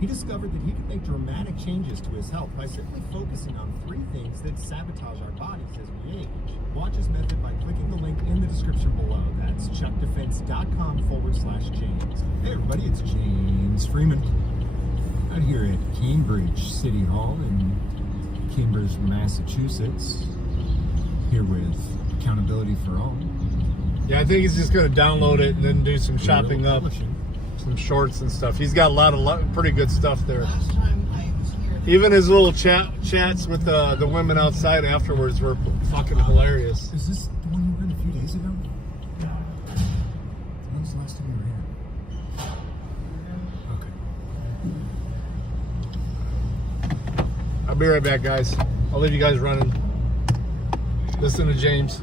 He discovered that he could make dramatic changes to his health by simply focusing on 3 things that sabotage our bodies as we age. Watch his method by clicking the link in the description below. That's chuckdefense.com/James. Hey everybody, it's James Freeman out here at Cambridge City Hall in Cambridge, Massachusetts, here with Accountability for All. Yeah, I think he's just going to download it and then do some chopping up, some shorts and stuff. He's got a lot of pretty good stuff there. Even his little chats with the women outside afterwards were fucking hilarious. Is this the one you were in a few days ago? When was the last time you were here? Okay. I'll be right back, guys. I'll leave you guys running. Listen to James.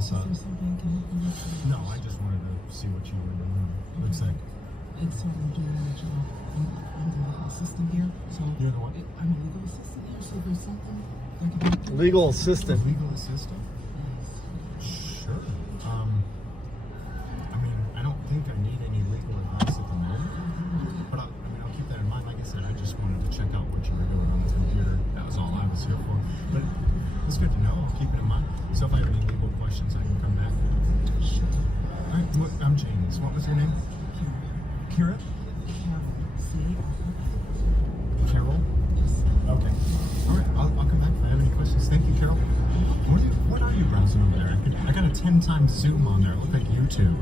So, no, I just wanted to see what you were doing. Looks like. And so I'm doing my job. I'm the legal assistant here. So You're the what? I'm a legal assistant here. So there's something that can help. Legal assistant. Legal assistant? Sure. I mean, I don't think I need any legal advice at the moment. But I'll keep that in mind. Like I said, I just wanted to check out what you were doing on the computer. That was all I was here for. But it's good to know. I'll keep it in mind. So if I have any legal questions, I can come back. Sure. All right. I'm James. What was your name? Kira? Carol? Yes. Okay. All right. I'll come back if I have any questions. Thank you, Carol. What are you browsing over there? I got a 10 times zoom on there. It looked like YouTube.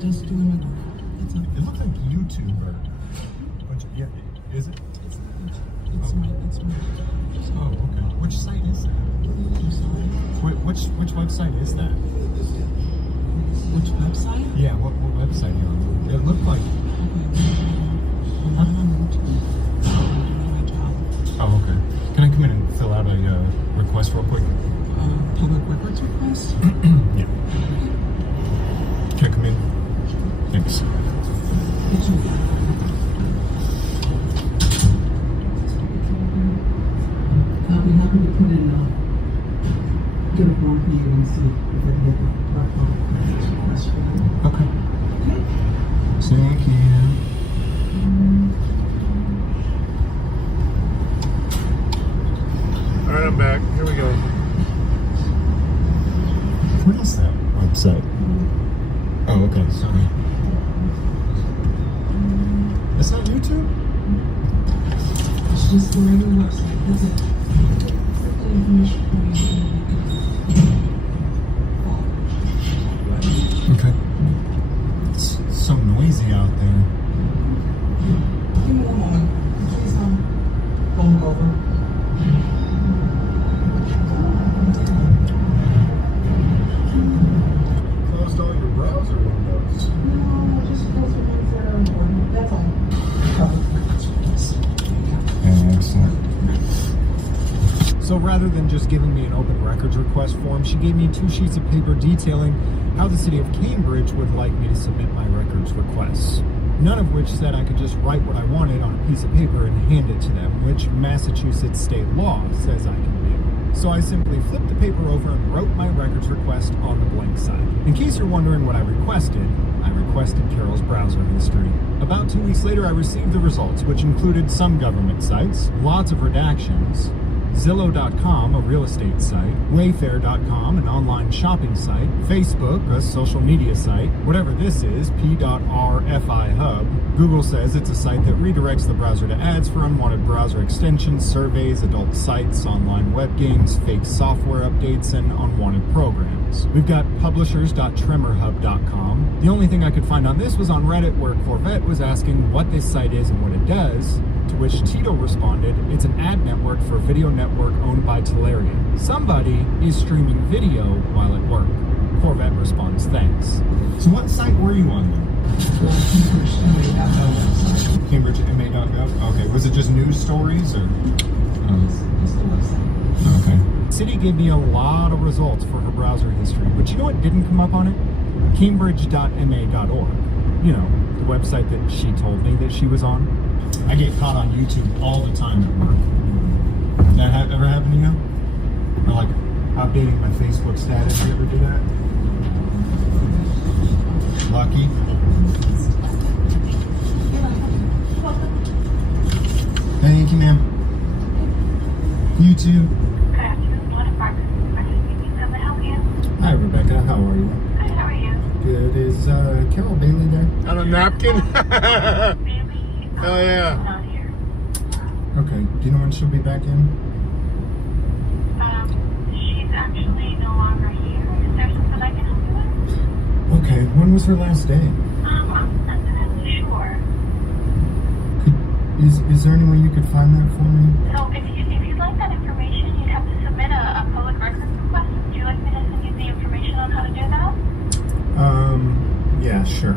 Just doing my work. It's okay. It looked like YouTube or... Yeah, is it? It's my Oh, okay. Which site is that? Which website is that? Which website? Yeah, what website are you on? It looked like... Oh, okay. Can I come in and fill out a request real quick? Public records request? Yeah. Can I come in? Thanks. I'll be happy to put in get a form for you and see if I can get the public request for you. Okay. Thank you. All right, I'm back. Here we go. What is that website? Oh, okay. Sorry. It's not YouTube? It's just the regular website. That's it. The information for you. Okay. It's so noisy out there. Give me one moment. Please phone over. Closed all your browser windows. No, just close the ones that are important. That's all. Excellent. So rather than just giving me an open records request form, she gave me 2 sheets of paper detailing how the city of Cambridge would like me to submit my records requests. None of which said I could just write what I wanted on a piece of paper and hand it to them, which Massachusetts state law says I can do. So I simply flipped the paper over and wrote my records request on the blank side. In case you're wondering what I requested Carol's browser history. About 2 weeks later, I received the results, which included some government sites, lots of redactions, Zillow.com, a real estate site, Wayfair.com, an online shopping site, Facebook, a social media site, whatever this is, P.RFI Hub. Google says it's a site that redirects the browser to ads for unwanted browser extensions, surveys, adult sites, online web games, fake software updates, and unwanted programs. We've got publishers.tremorhub.com. The only thing I could find on this was on Reddit, where Corvette was asking what this site is and what it does, to which Tito responded, it's an ad network for video network owned by Tellurian. Somebody is streaming video while at work. Corvette responds, thanks. So what site were you on then? CambridgeMA.gov? Okay, was it just news stories or? Okay. City gave me a lot of results for her browser history, but you know what didn't come up on it? Cambridge.ma.org. You know, the website that she told me that she was on. I get caught on YouTube all the time at work. That ever happen to you? Or like updating my Facebook status, you ever do that? Lucky. Thank you, ma'am. You too. Hi, Rebecca. How are you? Good, how are you? Good. Is Carol Bailey there? On a napkin? Hell yeah. Not here. Okay. Do you know when she'll be back in? She's actually no longer here. Is there something I can help you with? Okay. When was her last day? I'm not entirely sure. Is there any way you could find that for me? So if you'd like that information, you'd have to submit a public records request. Would you like me to send you the information on how to do that? Yeah, sure.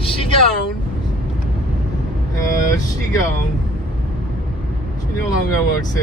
She gone. She gone. She hur lång jag var också.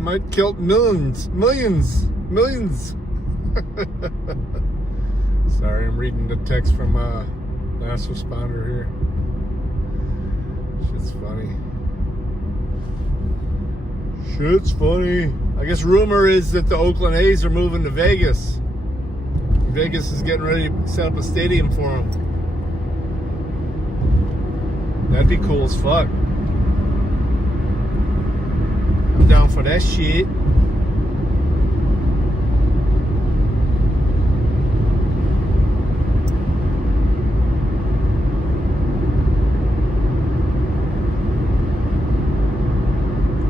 Might kill millions. Sorry, I'm reading the text from last responder here. Shit's funny. I guess rumor is that the Oakland A's are moving to Vegas. Vegas is getting ready to set up a stadium for them. That'd be cool as fuck. Down for that shit.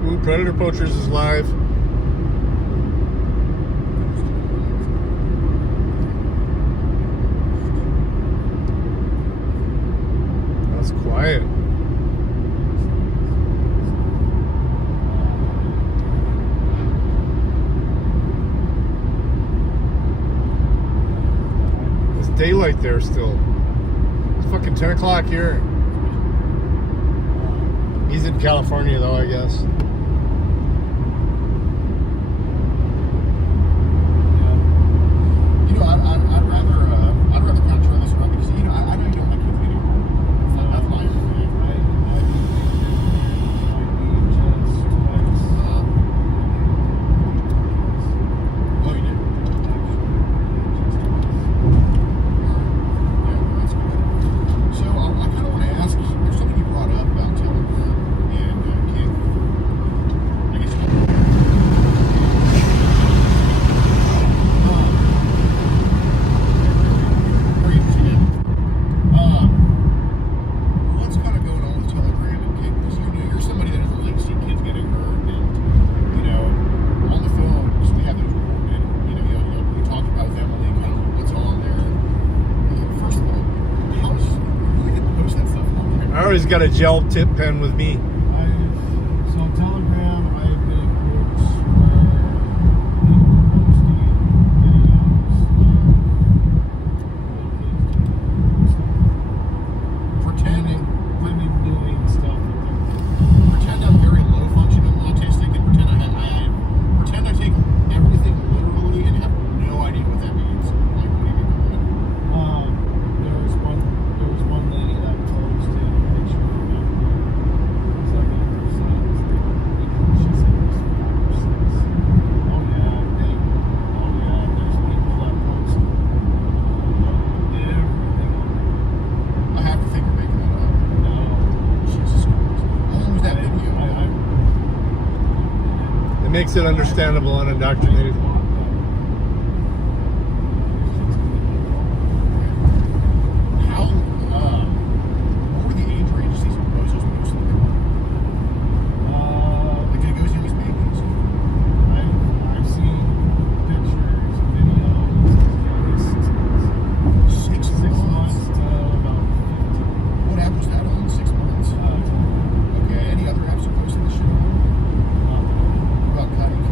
Ooh, Predator Poachers is live. That's quiet. Daylight there still. It's fucking 10 o'clock here. He's in California though, I guess. You know, I'd rather kind of turn this around because, you know, I know you don't like kids anymore. That's my opinion. Oh, you did? So I kind of want to ask, there's something you brought up about Telegram and I guess very interesting. What's kind of going on with Telegram and Kid? Because you're somebody that doesn't like to see kids getting hurt, and you know, on the films we have those recorded. You know, we talk about family, kind of what's on there. First of all, who did post that stuff on there? I always got a gel tip pen with me. So on Telegram, I've been in groups where people are posting videos, pretending women doing stuff with them. Pretend I'm very low functioning autistic, and pretend I take everything literally and have no idea what that means. Like, what do you mean by that? There was one lady that posted a picture of them. It's like an exercise. She said it was 5 or 6. Oh yeah, there's people that post everything on there. I have to think we're making that up. No. Jesus Christ. How long was that video? It makes it understandable and indoctrinated. How, what were the age ranges these proposals mostly? Like, did it go as young as babies? I've seen pictures, videos, as young as 6 months to about 15. What app was that on? 6 months? Okay, any other apps are posting this shit on? About cutting?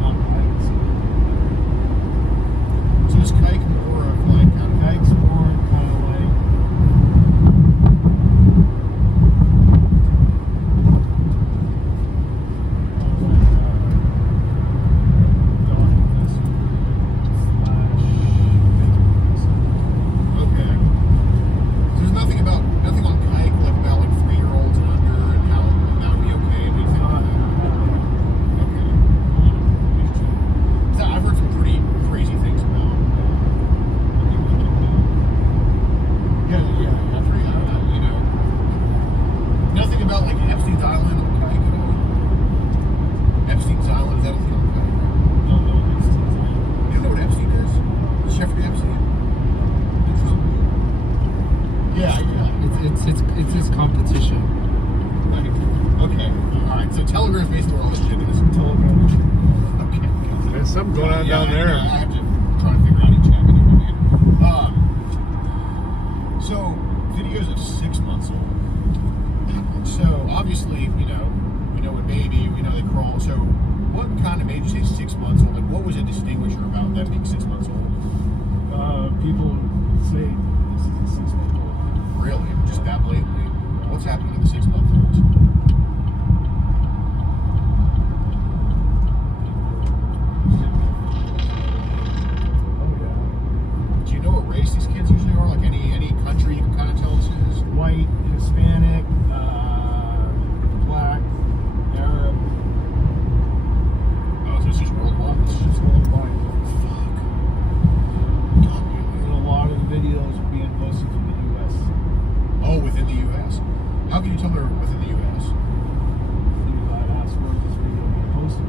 Not happening to the 6-month-olds? Do you know what race these kids usually are? Like any country you can kind of tell us is? White, Hispanic, black, Arab. Oh, so it's just worldwide? It's just worldwide. Fuck. And a lot of videos are being posted from the U.S. Oh, within the U.S.? How can you tell they're within the U.S.? That's where this video being posted.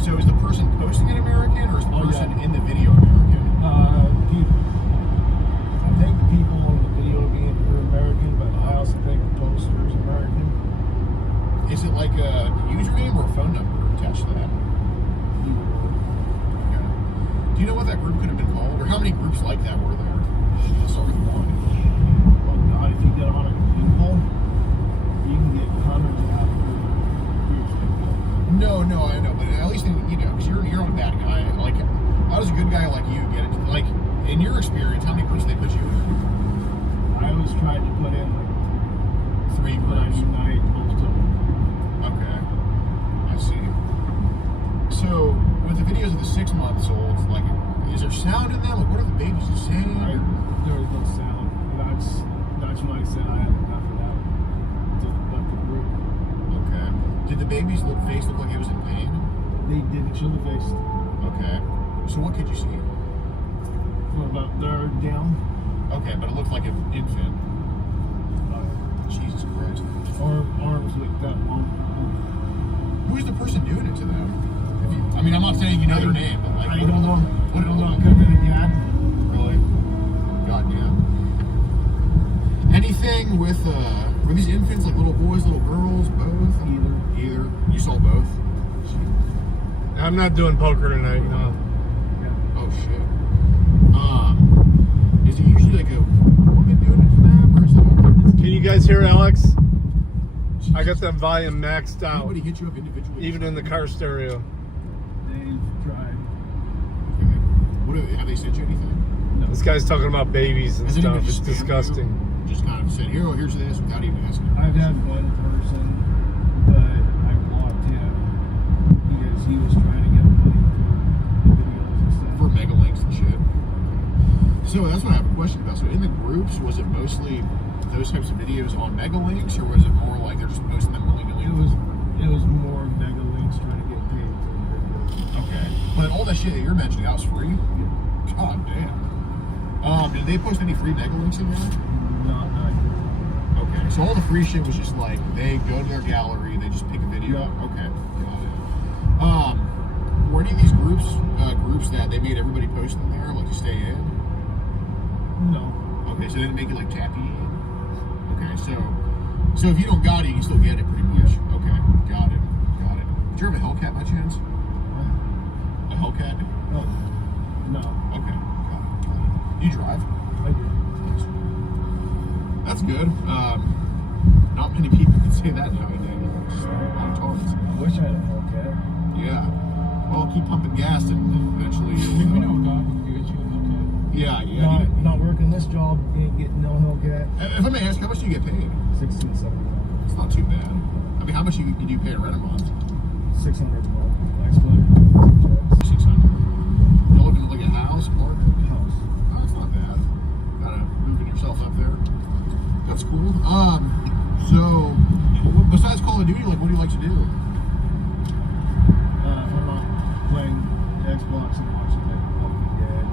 So is the person posting it American, or is the person in the video American? People. I think the people on the video are American, but I also think the poster is American. Is it like a username or a phone number attached to that? Okay. Do you know what that group could have been called, or how many groups like that were there? I'll start with one. Well, God, if you get 100 people, you can get hundreds of groups. No, I know, but at least because you're not a bad guy. Like, how does a good guy like you get it? Like, in your experience, how many groups they put you in? I always tried to put in like 3 groups. I unite most of them. Okay, I see. So, with the videos of the 6-month-olds, like, is there sound in them? Like, what are the babies saying? There is no sound. That's when I said I had enough of that. To let the group. Okay. Did the baby's face look like it was in pain? They didn't show the face. Okay. So what could you see? What about they're down? Okay, but it looked like an infant. Jesus Christ. Arms like that long. Who is the person doing it to them? I mean, I'm not saying you know their name, but like, I don't know. What I don't know. It could have been a dad. Really? Goddamn. Anything with were these infants like little boys, little girls, both? Either. You saw both? I'm not doing poker tonight, no. Oh shit. Is it usually like a woman doing it to them, or is it? Can you guys hear Alex? I got that volume maxed out. Anybody hit you up individually? Even in the car stereo. They've tried. Okay. Have they sent you anything? No. This guy's talking about babies and stuff. It's disgusting. Just kind of said, here's this without even asking. I've had one person, but I blocked him because he was trying to get money for videos and stuff. For mega links and shit. So that's what I have a question about. So in the groups, was it mostly those types of videos on mega links, or was it more like they're just posting them willy-nilly? It was more mega links trying to get paid for the videos. Okay. But all that shit that you're mentioning, that was free? Yeah. God damn. Did they post any free mega links in there? Not Okay. So all the free shit was just like, they go to their gallery, they just pick a video up. Okay. Got it. Were any of these groups that they made everybody post in there, like to stay in? No. Okay, so they didn't make it like tappy. Okay, so if you don't got it, you can still get it pretty much. Yeah. Okay, got it. Did you have a Hellcat by chance? A Hellcat? No. Okay, got it. Do you drive? I do. That's good. Not many people can say that nowadays. On targets. I wish I had a Hellcat. Yeah. Well, keep pumping gas and eventually you'll... We know God will get you a Hellcat. Yeah. Not working this job, ain't getting no Hellcat. If I may ask, how much do you get paid? $16.75. It's not too bad. I mean, how much did you pay to rent a month? $600 a month. I split 600. You're looking to look at house, apartment? House. Oh, that's not bad. Kind of moving yourself up there. That's cool. So besides Call of Duty, like, what do you like to do? If I'm not playing Xbox and watching like Walking Dead,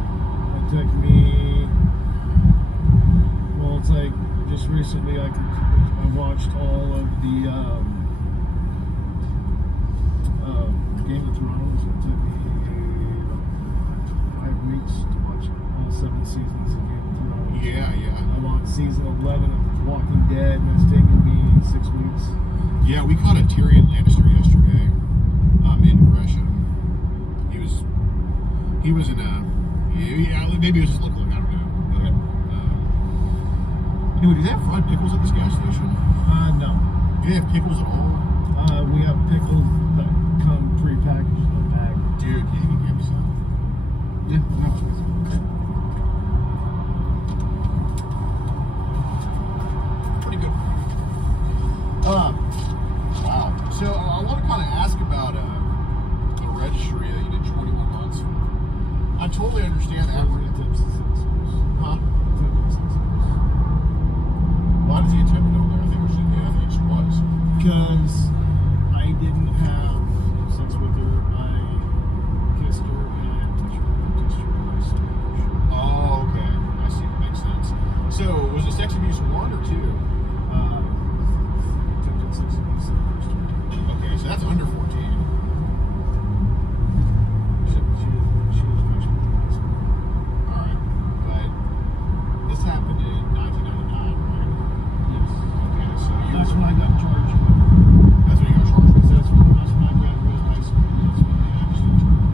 it took me. Well, it's like just recently I watched all of the Game of Thrones. It took me about 5 weeks to watch all 7 seasons of Game of Thrones. Yeah. I'm on season 11 of Walking Dead, and it's taken me 6 weeks. Yeah, we caught a Tyrion Lannister yesterday in Gresham. He was in a... Yeah, maybe he was just looking, I don't know. But, anyway, do they have fried pickles at this gas station? No. Do they have pickles at all? We have pickles that come pre-packaged in a bag. Dude, can you give me some? Yeah, no. Pretty good. totally understand that. Huh? Why does he attempt it over there? I think she was. Because I didn't have sex with her. I kissed her and I touched her. Oh, okay. I see. That makes sense. So, was the sex abuse 1 or 2? Attempted sex abuse the first time. Okay, so that's under 14. She was freshman in high school. Alright. But this happened in 1999, right? Yes. Okay, so That's when I got charged with. That's when you got charged with? That's when I graduated high school. That's when they actually charged me.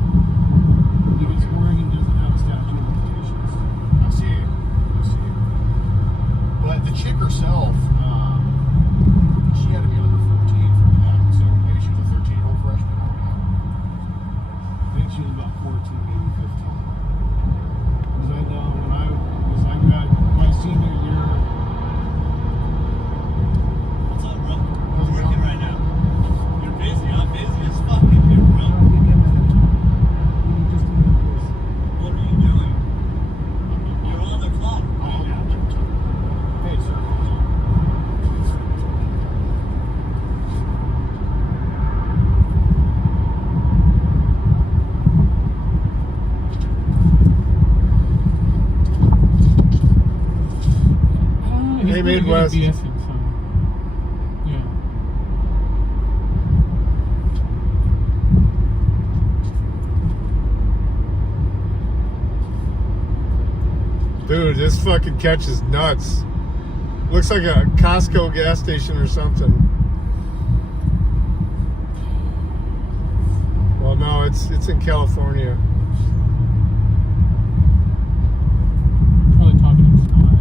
Because Oregon doesn't have a statute of limitations. I see. But the chick herself, she had to be under 14 for that. So maybe she was a 13-year-old freshman. I don't know. I think she was about 14, maybe 15. Because I know when I graduated my senior year. What's up, bro? How's it going? Right now. You're busy. I'm busy as fuck in here, bro. What are you doing? You're on the clock. Oh, yeah. Hey, sir. Hey, Midwest. Yeah. Dude, this fucking catch is nuts. Looks like a Costco gas station or something. Well, no, it's in California. Probably talking inside.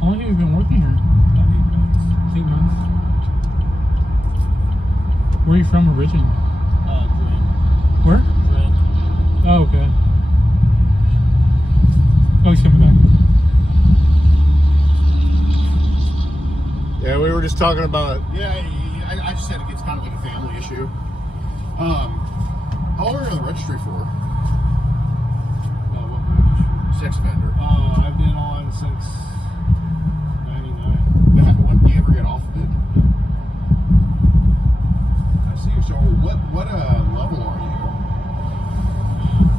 How long have you been working here? 8 months. Where are you from originally? Where? Oh, okay. Oh, he's coming back. Yeah, we were just talking about it. Yeah, I just said it's kind of like a family issue. How long are you on the registry for? What range? Sex offender. I've been on since 99. When do you ever get off of it? I see. So what level are you?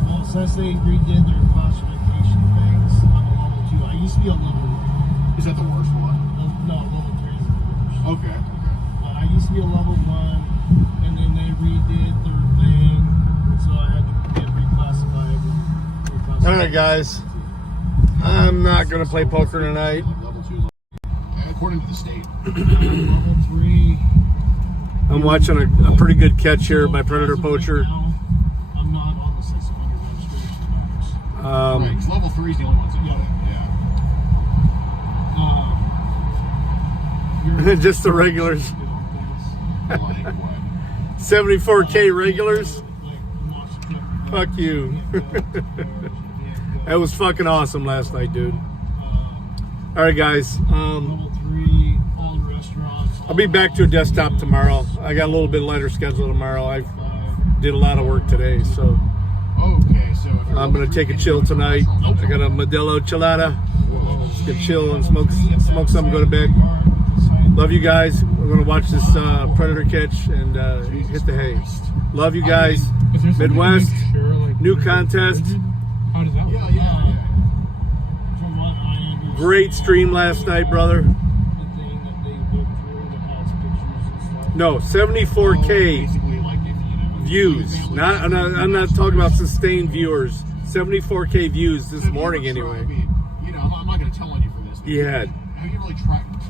Well, since they redid their classification things, I'm a level 2. I used to be a level 1. Is that the worst one? No, level 3 is the worst. Okay. I used to be a level 1, and then they redid their thing, so I had to get reclassified. All right, guys. I'm not gonna play poker tonight. Level 2 according to the state. Level 3. I'm watching a pretty good catch here by Predator Poacher. I'm not on the sex offender registration numbers. Right, because level 3 is the only ones that got it. Yeah. Just the regulars. Like what? 74K regulars? Fuck you. That was fucking awesome last night, dude. Alright, guys. Level 3, all restaurants. I'll be back to a desktop tomorrow. I got a little bit lighter schedule tomorrow. I did a lot of work today, so Okay, so if you're I'm gonna take a chill tonight. I got a Modelo Chilada. Just gonna chill and smoke something, go to bed. Love you guys. We're gonna watch this Predator catch and hit the hay. Love you guys. Midwest, new contest. How does that work? From what I understand, Great stream last night, brother. the thing that they look through that has pictures and stuff. No, 74K basically like if views. I'm not talking about sustained viewers. 74K views this morning anyway. I mean, I'm not going to tell on you for this. He had. Have you ever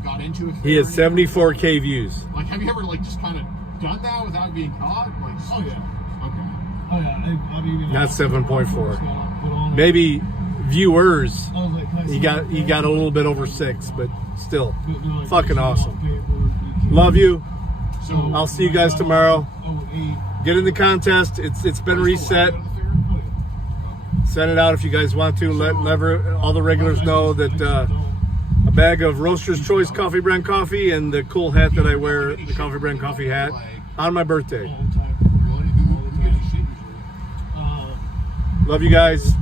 got into it? He has 74K views. Like, have you ever just kind of done that without being caught? Like, Oh, yeah. Okay. Oh, yeah. I've even Not 7.4. Maybe viewers. He got a little bit over 6, but still, fucking awesome. Love you. I'll see you guys tomorrow. Get in the contest. It's been reset. Send it out if you guys want to. Let all the regulars know that bag of Roaster's Choice Coffee Brand coffee, and the cool hat that I wear, the Coffee Brand coffee hat, on my birthday. Love you guys.